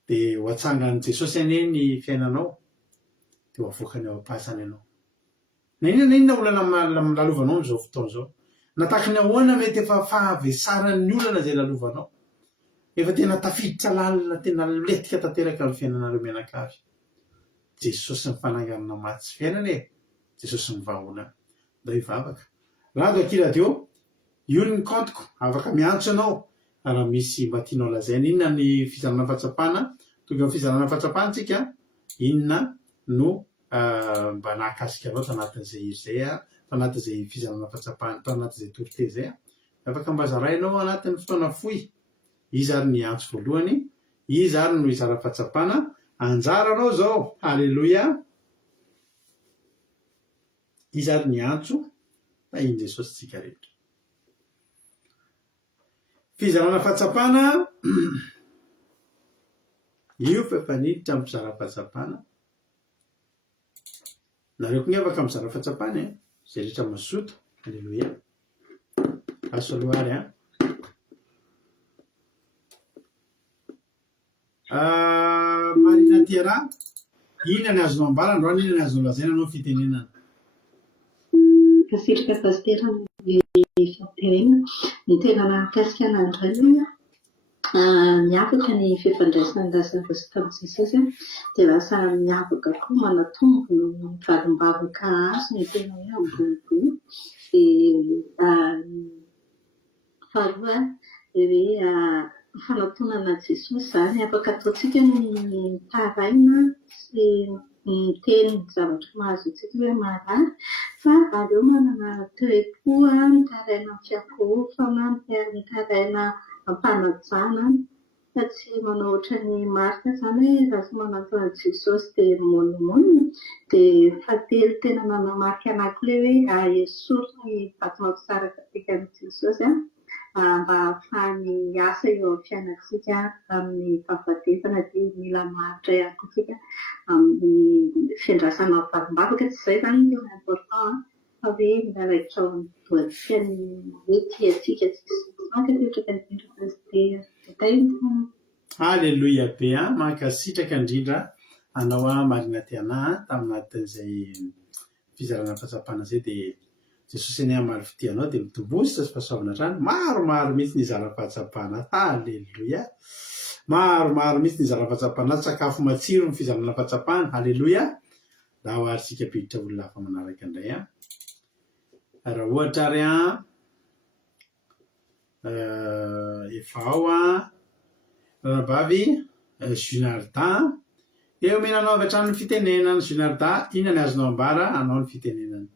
dia ho atsangan'i Jesosy ane ny fiainanao dia ho avoakany ao am-pasana ianao na inona olana lalovanao amin'izao fotoana izao natahaka ny ahoana mety efa fahavesaran'ny olana izay lalovanao efa tena tafiditra lalina tena letika tanteraka amin'ny fiainanareo mianakavy Jesosy ny fananganana maty sy fiainana Jesosy ny vahoana ndao hivavaka rado akiradio io ny kantoko afaka miantso ianao raha misy mba tianao lazaina inona ny fizarana fahatsapana tonga amin'ny fizarana fahatsapana tsika inona no mba nahakasika anao tanatin'izay iry zay tanatin'izay fizarana fahatsapana tanatin'izay torite zay afaka mba zarainao anatin'ny fotoana fohy izy ary ny antso voalohany izy ary no izara fahatsapana anjaranao zao aleloia izy ary ny antso na iny Jesosy tsika rehetra fizarana fahatsapana io fefaniditra mizara fahatsapana nareo koa ny afaka mizara fahatsapana zay rehetra mazoto aleloia asoaloary marina tiara inona ny azonao ambara androany inona ny azonao lazaina anao fitenenana Kasitraka pastera faterena ny tena mahakasika an'andray miavaka ny fifandraisana Lazarus tamin'i Jesosy dia lasa miavaka koa manatombo ny valimbavaka azy ny tena hoe ambonimbony dia faharoa dia hoe fanatonana Jesosy izany afaka ataontsika ny taraina sy miteny zavatra mahazo antsika hoe marary fa aleo manana toe-po ny taraina fiakovana ny taraina ampanajana fa tsy manao ohatra ny marika izany hoe raha tsy manatona Jesosy dia monimony dia fahatelo tena nanamarika anankiray hoe Jesosy ny vatona tsara katekany Jesosy mba ahafahany asa eo amin'ny fiainantsika amin'ny fahafatesana dia mila maritra ihany koa tsika amin'ny fiandrasana valimbavaka tsy izay izany tena important fa hoe mila raitra ao amin'ny dohantsika ny hoe tiantsika Haleloia be mankasitraka indrindra anao marina tiana taminatin'izay fizarana fahatsapana izay dia Jesosy ny amaly fitianao dia mitombosa sy fahasoavana trano maromaro mihitsy ny zara fahatsapana. Haleloia, maromaro mihitsy ny zara fahatsapana, sakafo matsiro ny fizarana fahatsapana. Haleloia, raha hoaritsika piditra olona hafa manaraka indray raha ohatra ary efa ao ranabavy Junardan eo menanao avy hatrany ny fitenenana. Junardan, inona ny azonao ambara anao ny fitenenana?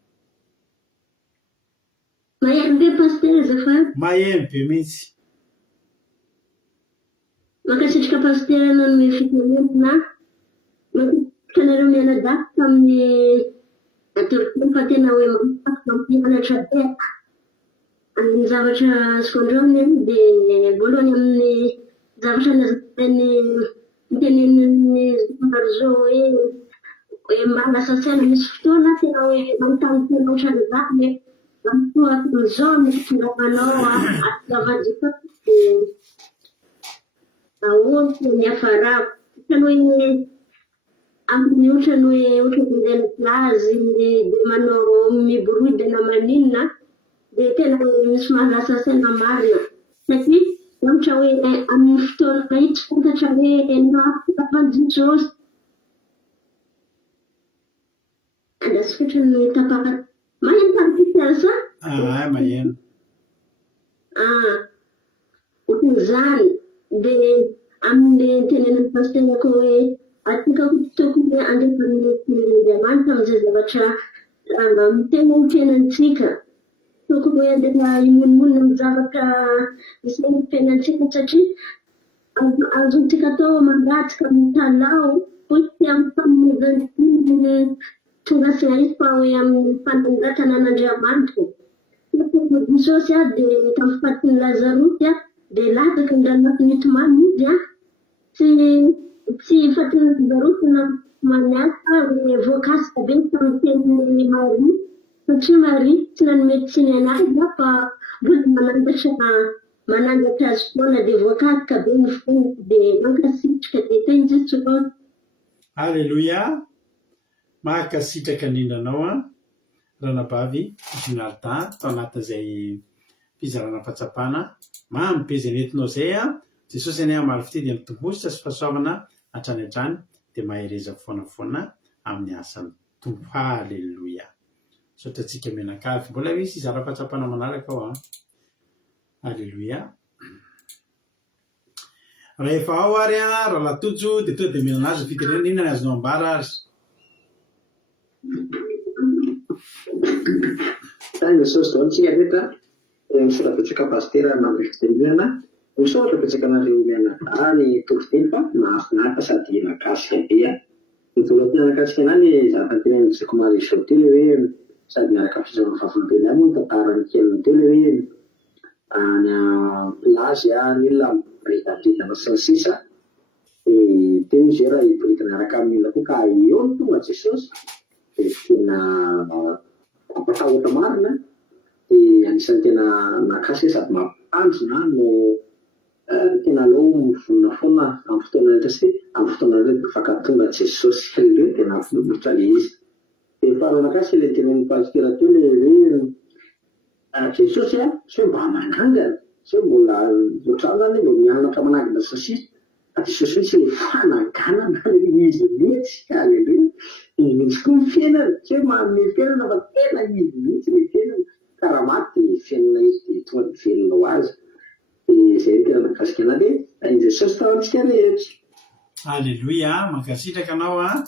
Maheno be pasteur zafady. Maheno be mihitsy. Mankasitraka pasteur nanome fitenenana makasitraka nareo mianadahy tamin'ny atorokoa fa tena hoe mampianatra be amin'ny zavatra azoko andreo dia voalohany amin'ny zavatra nazavainy fitenenan'ny zao hoe mba lasa saina misy fotoana tena hoe manontany tena ohatrany zany amin'izao mitondramanao atizavadika ahoana ny hafarako ohatrany hoe amin'ny ohatrany hoe ohatrany mandeha plazy dia manao miborodana maninona dia tena misy mahalasa saina marina satria ohatra hoe amin'ny fotoana mahitsy fantatra hoe nahafan'ny Jesosy andasy ohatrany tapaka maheno partikara sa? Maheno. Ohatr'izany dia amin'ny tenenan'ny pasterako hoe atikako tokony andefan'ny tenen'Andriamanitra amin'izay zavatra mitena ny fiainantsika. Tokony hoe andefa imonimony amin'ny zavatra izay ny fiainantsika satria azontsika atao mangatsika amin'ny talao poitsy amin'ny famonjany tonga sy arisy fa hoe amin'ny fanangatana an'Andriamanitra. Jesosy dia tamin'ny fatin'ny Lazarosy dia lataka ny ranomasy nitomany izy tsy fatin'ny Lazarosy maniasa hoe voakasika be tamin'ny teniny Maria satria Maria tsy nanome tsiny anazy fa voly manangatra azy foana dia voakasika be ny fonony dia mankasitraka dia teny Jesosy. Haleloia, mahakasitraka indrindra anao ranabavy Junardan tao anatin'izay fizarana fahatsapana. Mamy be izay nentinao izay Jesosy any amaly fity dia mitombosa sy fahasoavana hatrany hatrany dia mahereza foanafoana amin'ny asany tompo. Haleloia, saotra antsika menakavy mbola misy zara fahatsapana manaraka ao Haleloia. Rehefa ao ary raha latojo dia tonga dia menana azy fitenenana. Inona ny azonao ambara azy? Jesosy zao ntsika rehetra misorapetraka pastera manome fitenenana misorapetraka anareo mianadahy ny tompoteny fa mahafinaritra sady nakasika be nyvoalohany nakasika anany zava-tenenantsika maro izao telo hoe sady miaraka fizarana fahafolotena moa ny tantarany keliny telo hoe any plazy ny olona rehetatretana sy ny sisa teny izy raha hiboridana araka amin'ny olona koa ka eo ny tonga Jesosy dia tena ampatahotra marina dia anisan'ny tena nakasika sady mampitandrina no tena aleo mivonona foana amin'ny fotoana rehetra sy amin'ny fotoana rehetra afaka tonga Jesosy. Haleloia, tena vonovotra ilay izy. Efa manakasy ilay tenen'ny pasitera teo le hoe Jesosy so mba manangana so mbola ohatrany zany mba mianatra manangana sasisy fa Jesosy misy le fananganana izy mihitsy aleluia izy koa ny fiainana so manome fiainana fa tena izy mihitsy le fiainana karamaty fiainana izy dia tonga dia fiainana ho azy dia izay tena mahakasika anao dia i Jesosy taontsika rehetra. Alleluia, mankasitraka anao raha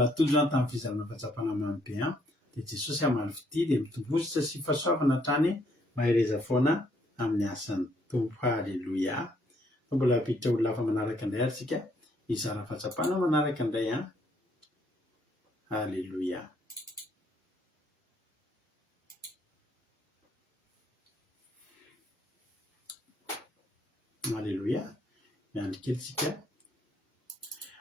latolo zany tamin'ny fizarana fahatsapana mamy be dia Jesosy hamaly fity dia mitombositra sy fahasoavana hatrany mahereza foana amin'ny asan'ny tompo. Alleluia. Mbola ampiditra olona hafa manaraka indray ary tsika hizara fahatsapana manaraka indray Alleluia. Alleluia. Miandry kely tsika.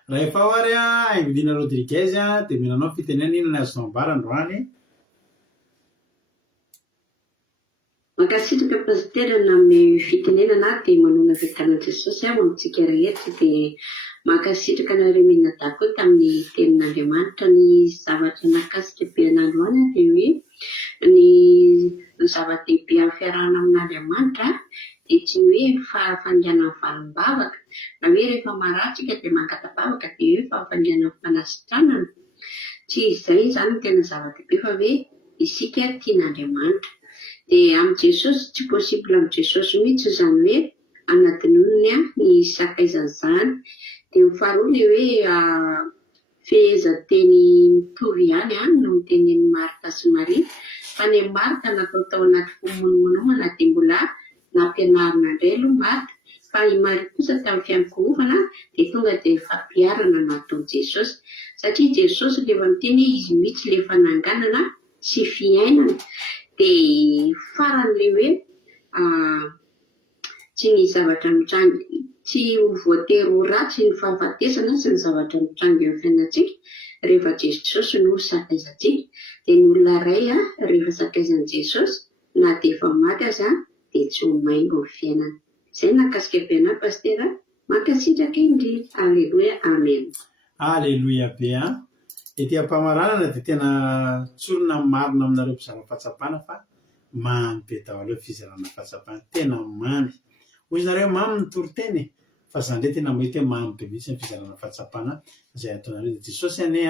Rehefa ao ary Evelina Rodriguez dia milanao fitenena inona azonao ambara androany. Mankasitraka pasitera amin'ny fitenenana dia manona fetanan'i Jesosy amintsika rehetra dia mankasitraka nareo mianadahy koa tamin'ny tenin'Andriamanitra ny zavatra nakasika be an'androany dia hoe ny zava-dehibe amin'ny fiarahana amin'Andriamanitra dia tsy hoe fahafangiana valim-bavaka na hoe rehefa maratsika dia mangatabavaka dia hoe fahafangiana fanasitranana. Tsy izay izany tena zava-dehibe fa hoe isika tian'Andriamanitra. Dia amin'ny Jesosy tsy possible amin'ny Jesosy mihitsy izany hoe anadinoniny ny sakaizany izany. Dia ny faharoa ilay hoe fehezan-teny mitovy ihany no tenen'i Marta sy Maria fa ny Marta natao tao anaty fimonomonona dia mbola nampianarina indray aloha Marta fa i Maria kosa tamin'ny fianakahovana dia tonga dia fampiarana nataon'i Jesosy satria Jesosy rehefa miteny izy mihitsy ilay fananganana sy fiainana dia faran'ilay hoe tsy ny zavatra mitrangy tsy voatery ho ratsy ny fahafatesana sy ny zavatra mitrangy amin'ny fiainantsika rehefa Jesosy no sakaizantsika dia ny olona iray rehefa sakaizan'i Jesosy na dia efa maty azy dia tsy ho maingo ny fiainana. Izay nakasika be anahy pasitera mankasitraka indrindra. Alleluia, amen. Alleluia be Ety ampamaranana dia tena tsorona marina aminareo mpizara fahatsapana fa mamy be daholo fizarana fahatsapana tena mamy. Hoy zareo mamy ny toriteny fa izany ndray tena mety hoe mamy be mihitsy ny fizarana fahatsapana izay ataonareo. Dia Jesosy ane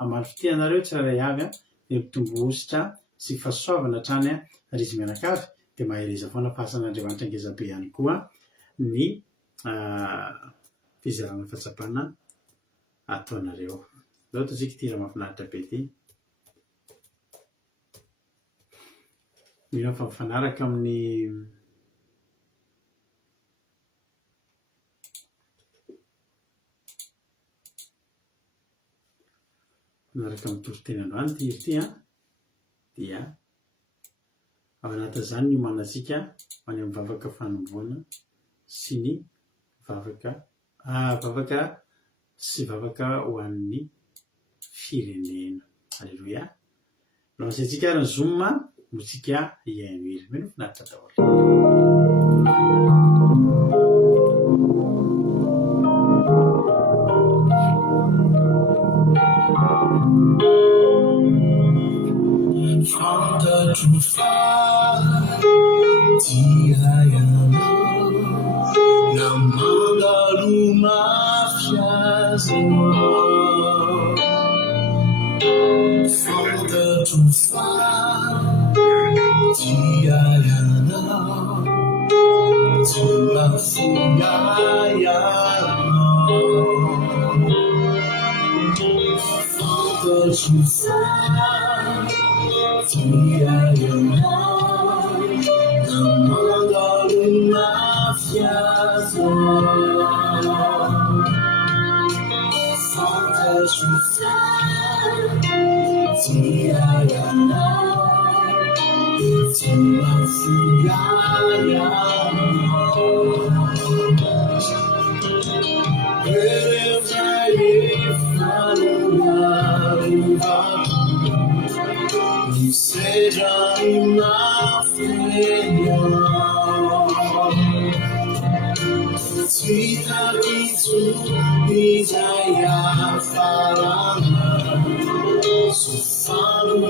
hamaly fitianareo tsirairay avy dia mitombositra sy fahasoavana hatrany ary izy mianakavy dia mahereza foana fahasan'Andriamanitra ngeza be ihany koa ny fizarana fahatsapana ataonareo. Zao ataontsika ity raha mahafinaritra be ity. Mino fa mifanaraka amin'ny toriteny androany ity ity dia ao anatin'izany ny manasika ho any amin'ny vavaka fanomboana sy ny vavaka sy vavaka ho an'ny firenena. Alleluia. Laosantsika ary ny zoma motsika iaino iry. Mino finaritra daholo. From the true fire, Tiayana, Namanga Lumafyazo. From the true fire, Tiayana, Tulafuyayana. From the true fire, Tiayana, Namanga Lumafyazo. From the true fire, Tiayana, Tulafuyayana. Seja uma feia, Svita Kitsu Vijaya Farana, Sufanu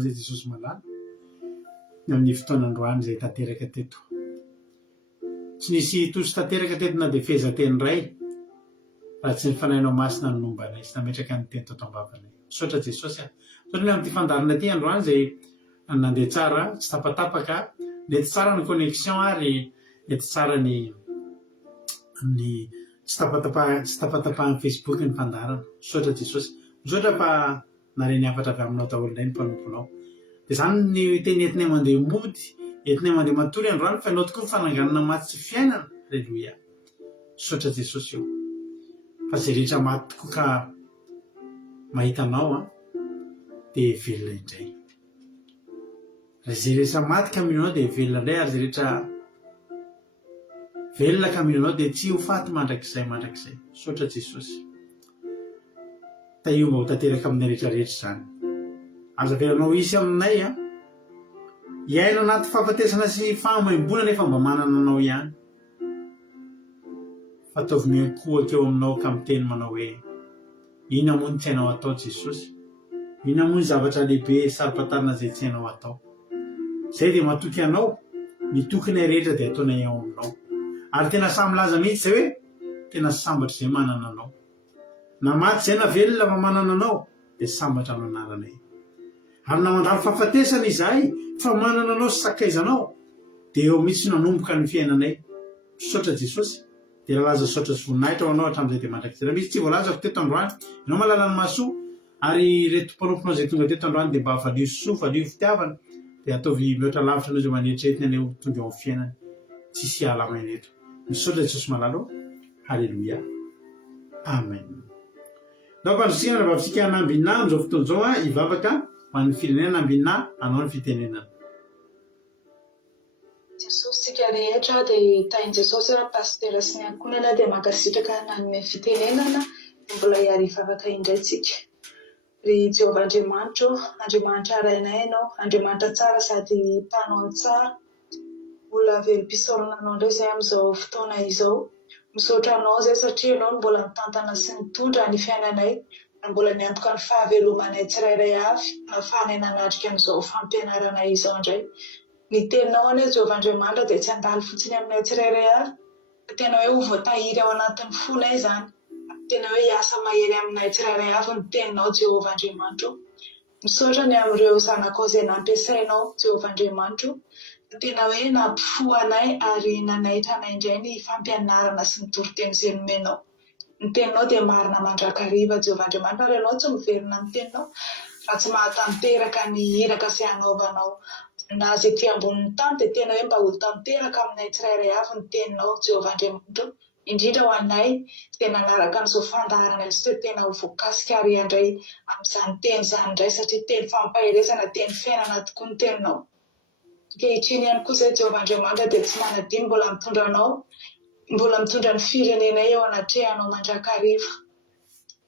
Zay Jesosy malala ny amin'ny fotoanandroany zay tanteraka teto tsy nisy tosy tanteraka teto na de feza teny ray raha tsy nifanainao masina ny nombanay sy nametraka ny teny toto ambavanay misaotra Jesosy satria amin'ity fandarina ty androany zay nandeha tsara tsy tapatapaka nety tsara ny connexion ary nety tsara ny tsy tapatapahan'ny Facebook ny fandarana misaotra Jesosy misaotra fa nareny afatra avy aminao daholo indray ny mpanomponao de zany ny teny entinay mandeha mody entinay mandeha matory androany fa ianao tokoa fananganana maty tsy fiainana alleluia misaotra Jesosy io fa zay rehetra maty tokoa ka mahita anao de velona indray zay rehetra maty ka mino anao de velona indray ary zay rehetra velona ka mino anao de tsy ho faty mandrakizay misaotra Jesosy io mba ho tanteraka amin'ny rehetrarehetra zany aza velanao isy aminay iaina anaty fahafatesana sy fahamaimboana nefa mba manana anao ihany fataovy miankohaka eo aminao ka miteny manao hoe ina moa ny tianao atao Jesosy, ina moa ny zavatra lehibe saropatarina zay tsy hainao atao. Zay dia matoky anao mitokana rehetra dia ataonay ao aminao, ary tena samy laza mihitsy zay hoe tena sambatra zay manana anao, na maty zay na velona fa manana anao dia sambatra no anaranay. Ary na mandalo fahafatesana izahay fa manana anao sy sakaizanao dia eo mihitsy nanomboka ny fiainanay. Misaotra Jesosy, dia laza saotra sy voninahitra ho anao hatramin'izay dia mandrakizay. Misy tsy voalazako teto androany, ianao mahalala ny mahasoa, ary reto mpanomponao izay tonga teto androany dia mba valio soa, valio fitiavana, dia ataovy mihoatra lavitra anao izay maneritreritra ny aneo tonga eo amin'ny fiainany. Tsisy alamany eto. Misaotra Jesosy malalo. Halleluia. Amen. Nampandrosika na vavitsika nambina amin'izao fotoana izao hivavaka ho an'ny firenena nambina anao ny fitenenana. Jesosy tsika rehetra dia tahin Jesosy pastera sy ny ankonana dia mankasitraka nanome fitenenana dia mbola hiary hivavaka indray tsika. Ry Jehovah Andriamanitra rainay ianao, Andriamanitra tsara sady mpanao tsara, mbola velom-pisaorana anao indray izay amin'izao fotoana izao. Misaotra anao izay satria ianao mbola mitantana sy mitondra ny fiainanay, mbola miantoka ny fahavelomanay tsirairay avy, ahafahanay nanatrika amin'izao fampianaranay izao indray. Ny teninao anie Jehovah Andriamanitra dia tsy handalo fotsiny aminay tsirairay avy, tena hoe ho voatahiry ao anatin'ny fonay izany, tena hoe hiasa mahery aminay tsirairay avy ny teninao Jehovah Andriamanitra. Misaotra ny amin'ireo zanakao izay nampiasainao Jehovah Andriamanitra, tena hoe nampifoanay ary nanaitra anay indray ny fampianarana sy ny toriteny izay nomenao. Ny teninao dia marina mandrakariva Jehovah Andriamanitra, ary ianao tsy miverina amin'ny teninao fa tsy mahatanteraka ny iraka izay hanaovanao na izay ety ambonin'ny tany, dia tena hoe mba ho tanteraka aminay tsirairay avy ny teninao Jehovah Andriamanitra, indrindra ho anay dia nanaraka an'izao fandaharana izao dia tena ho voakasika ary handray amin'izany teny izany indray, satria teny fampahelezana, teny fiainana tokoa ny teninao. Ankehitriny ihany koa izay Jehovah Andriamanitra dia tsy manadiny mbola mitondra anao, mbola mitondra ny firenenay eo anatrehanao mandrakariva.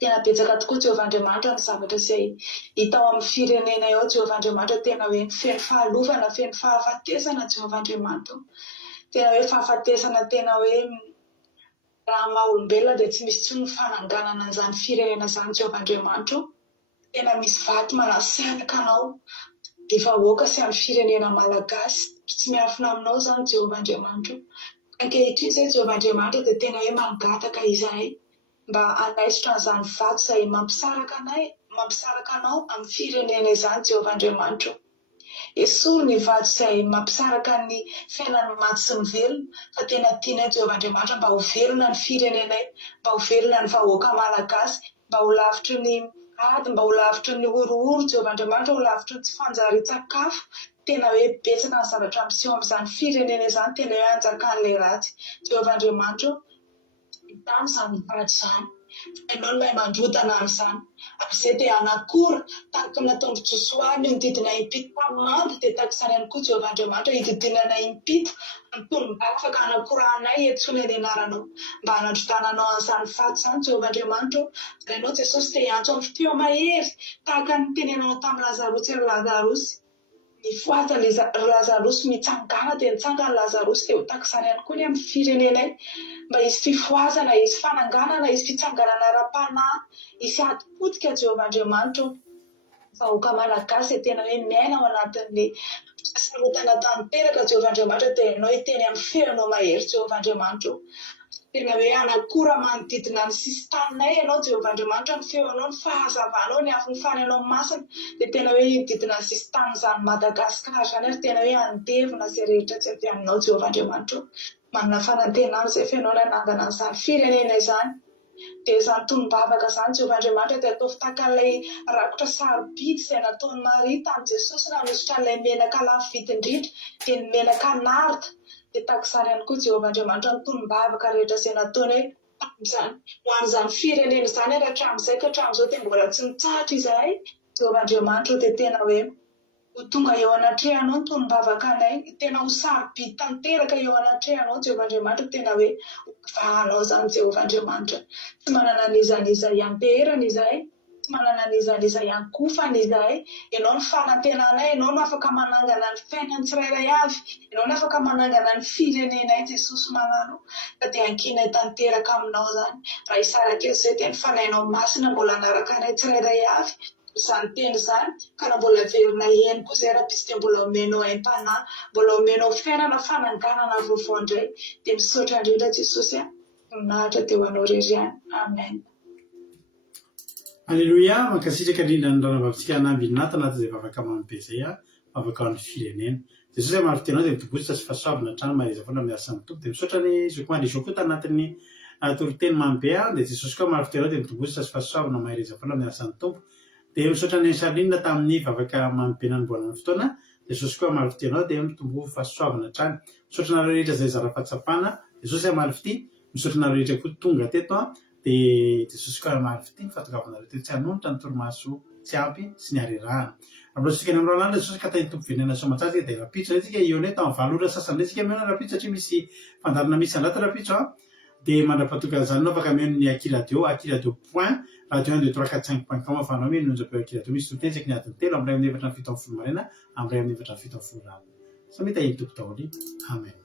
Tena betsaka tokoa Jehovah Andriamanitra ny zavatra izay hita ao amin'ny firenenay ao Jehovah Andriamanitra, tena hoe feno fahalovana, feno fahafatesana Jehovah Andriamanitra. Tena hoe fahafatesana, tena hoe raha maha olombelona dia tsy misy intsony ny fananganana an'izany firenena izany Jehovah Andriamanitra. Tena misy vaty manasianaka anao ny vahoaka sy amin'ny firenena malagasy, tsy miafina aminao izany Jehovah Andriamanitra. Ankehitriny izay Jehovah Andriamanitra dia tena hoe mangataka izahay mba hanaisotra an'izany vato izay mampisaraka anao amin'ny firenena izany Jehovah Andriamanitra. Esorina ny vato izay mampisaraka ny fiainan'ny maty sy ny velona, fa tena tianay Jehovah Andriamanitra mba ho velona ny firenenay, mba ho velona ny vahoaka malagasy, mba ho lavitry ny ady, mba ho lavitry ny orooro Jehovah Andriamanitra, ho lavitry ny tsy fanjary-tsakafo. Tena hoe betsaka ny zavatra miseho amin'izany firenena izany, tena hoe hanjakan'ilay ratsy Jehovah Andriamanitra hitany izany vato izany. Ianao no mahay mandrotana amin'izany. Amin'izay dia hanakora tahaka nataon'i Josoa ny didina impito tam'mando, dia tahaka izany ihany koa Jehovah Andriamanitra hididinanay impito ny afaka hanakoranay etsony any anaranao, mba hanandrotananao an'izany vato izany Jehovah Andriamanitra. Ary ianao Jesosy dia hiantso amin'ny fiteo mahery tahaka ny tenenao tamin'ny Lazarosy ary Lazarosy. Nifoata Lazarosy mitsangana dia nitsangana Lazarosy, dia ho tahaka izany ihany koa ny amin'ny firenenay, mba hisy fifoazana, hisy fananganana, hisy fitsanganana ara-panahy, hisy adi-potika Jehovah Andriamanitra. Vahoaka malagasy tena hoe miaina ao anatin'ny sarotana tanteraka Jehovah Andriamanitra, dia ianao hiteny amin'ny feonao mahery Jehovah Andriamanitra. Tena hoe hanakora manodidina ny sisin-taninay ianao Jehovah Andriamanitra, ny feonao, ny fahazavanao, ny afon'ny fanenao masina, dia tena hoe hididina ny sisin-tanin'izany Madagasikara izany, ary tena hoe handevina izay rehetra tsy avy aminao Jehovah Andriamanitra. Manana fanantenana izay fiainao ny hanangana an'izany firenena izany. Dia izany tonom-bavaka izany Jehovah Andriamanitra dia ataovy tahaka an'ilay rakotra sarobidy izay nataon'i Maria tamin'i Jesosy nanosotra an'ilay menaka lafo vidy indrindra, dia ny menaka narda. Dia tahaka izany ihany koa Jehovah Andriamanitra ny tonom-bavaka rehetra izay nataony tamin'izany ho an'izany firenena izany, ary hatramin'izay ka hatramin'izao dia mbola tsy mitsahatra izahay Jehovah Andriamanitra, dia tena hoe ho tonga eo anatrehanao ny tonom-bavaka anay, tena ho sarobidy tanteraka eo anatrehanao Jehovah Andriamanitra, tena hoe vahanao izany Jehovah Andriamanitra. Tsy manana nizaniza ianteherana izahay, tsy manana an'izany ihany koa fa n'izahay ianao ny fanantenanay, ianao no afaka manangana ny fiainany tsirairay avy, ianao no afaka manangana ny firenenay Jesosy manalo ka dia ankinay tanteraka aminao zany. Raha isaraka izay dia ny fanahinao masina mbola anaraka anay tsirairay avy izany teny izany ka raha mbola verina ihany koa izay raha-pisy dia mbola omenao haim-panahy, mbola omenao fiainana fananganana vaovao indray dia misaotra indrindra Jesosy nahatra teo anao rery ihany. Amen. Alleluia, mankasitraka indrindra ny ranavavitsika anambinina tanaty izay vavaka mambe izay vavaka ho an'ny firenena. Jesosy mahavitenao dia mitobositra sy fahasoavana hatrany mahaiza foana miasa ny tompo dia misaotra ny zokoany izao koa tanatin'ny toriteny mambe dia Jesosy koa mahavitenao dia mitobositra sy fahasoavana mahaiza foana miasa ny tompo dia misaotra ny Salinina tamin'ny vavaka mambe nanomboana ny fotoana. Jesosy koa mahavitenao dia mitombo fahasoavana hatrany. Misaotra nareo rehetra izay zara-pahatsapana. Jesosy amalifity. Misaotra nareo rehetra koa tonga teto dia Jesosy koa amalifity mifatongavana rehetra tsy hanonotra ny torimaso tsy ampy sy ny harerahana. Amin'izao ny andro Jesosy ka tainy tompo venena soamantsasika dia rapitso tsika ione tamin'ny valora sasany tsika miona rapitso satria misy fandarina misy andrata rapitso dia mandrapatoka zany anao afaka mihaino ny akiradio point radio 1 2 3 4 5.com afanao mihaino ny onjam-peo akiradio misy toteny isaky ny adiny telo amin'ny ray amin'ny efatra ny fito amin'ny folo maraina amin'ny ray amin'ny efatra ny fito amin'ny folo rano. Samy tahiny tompo daholo. Amen.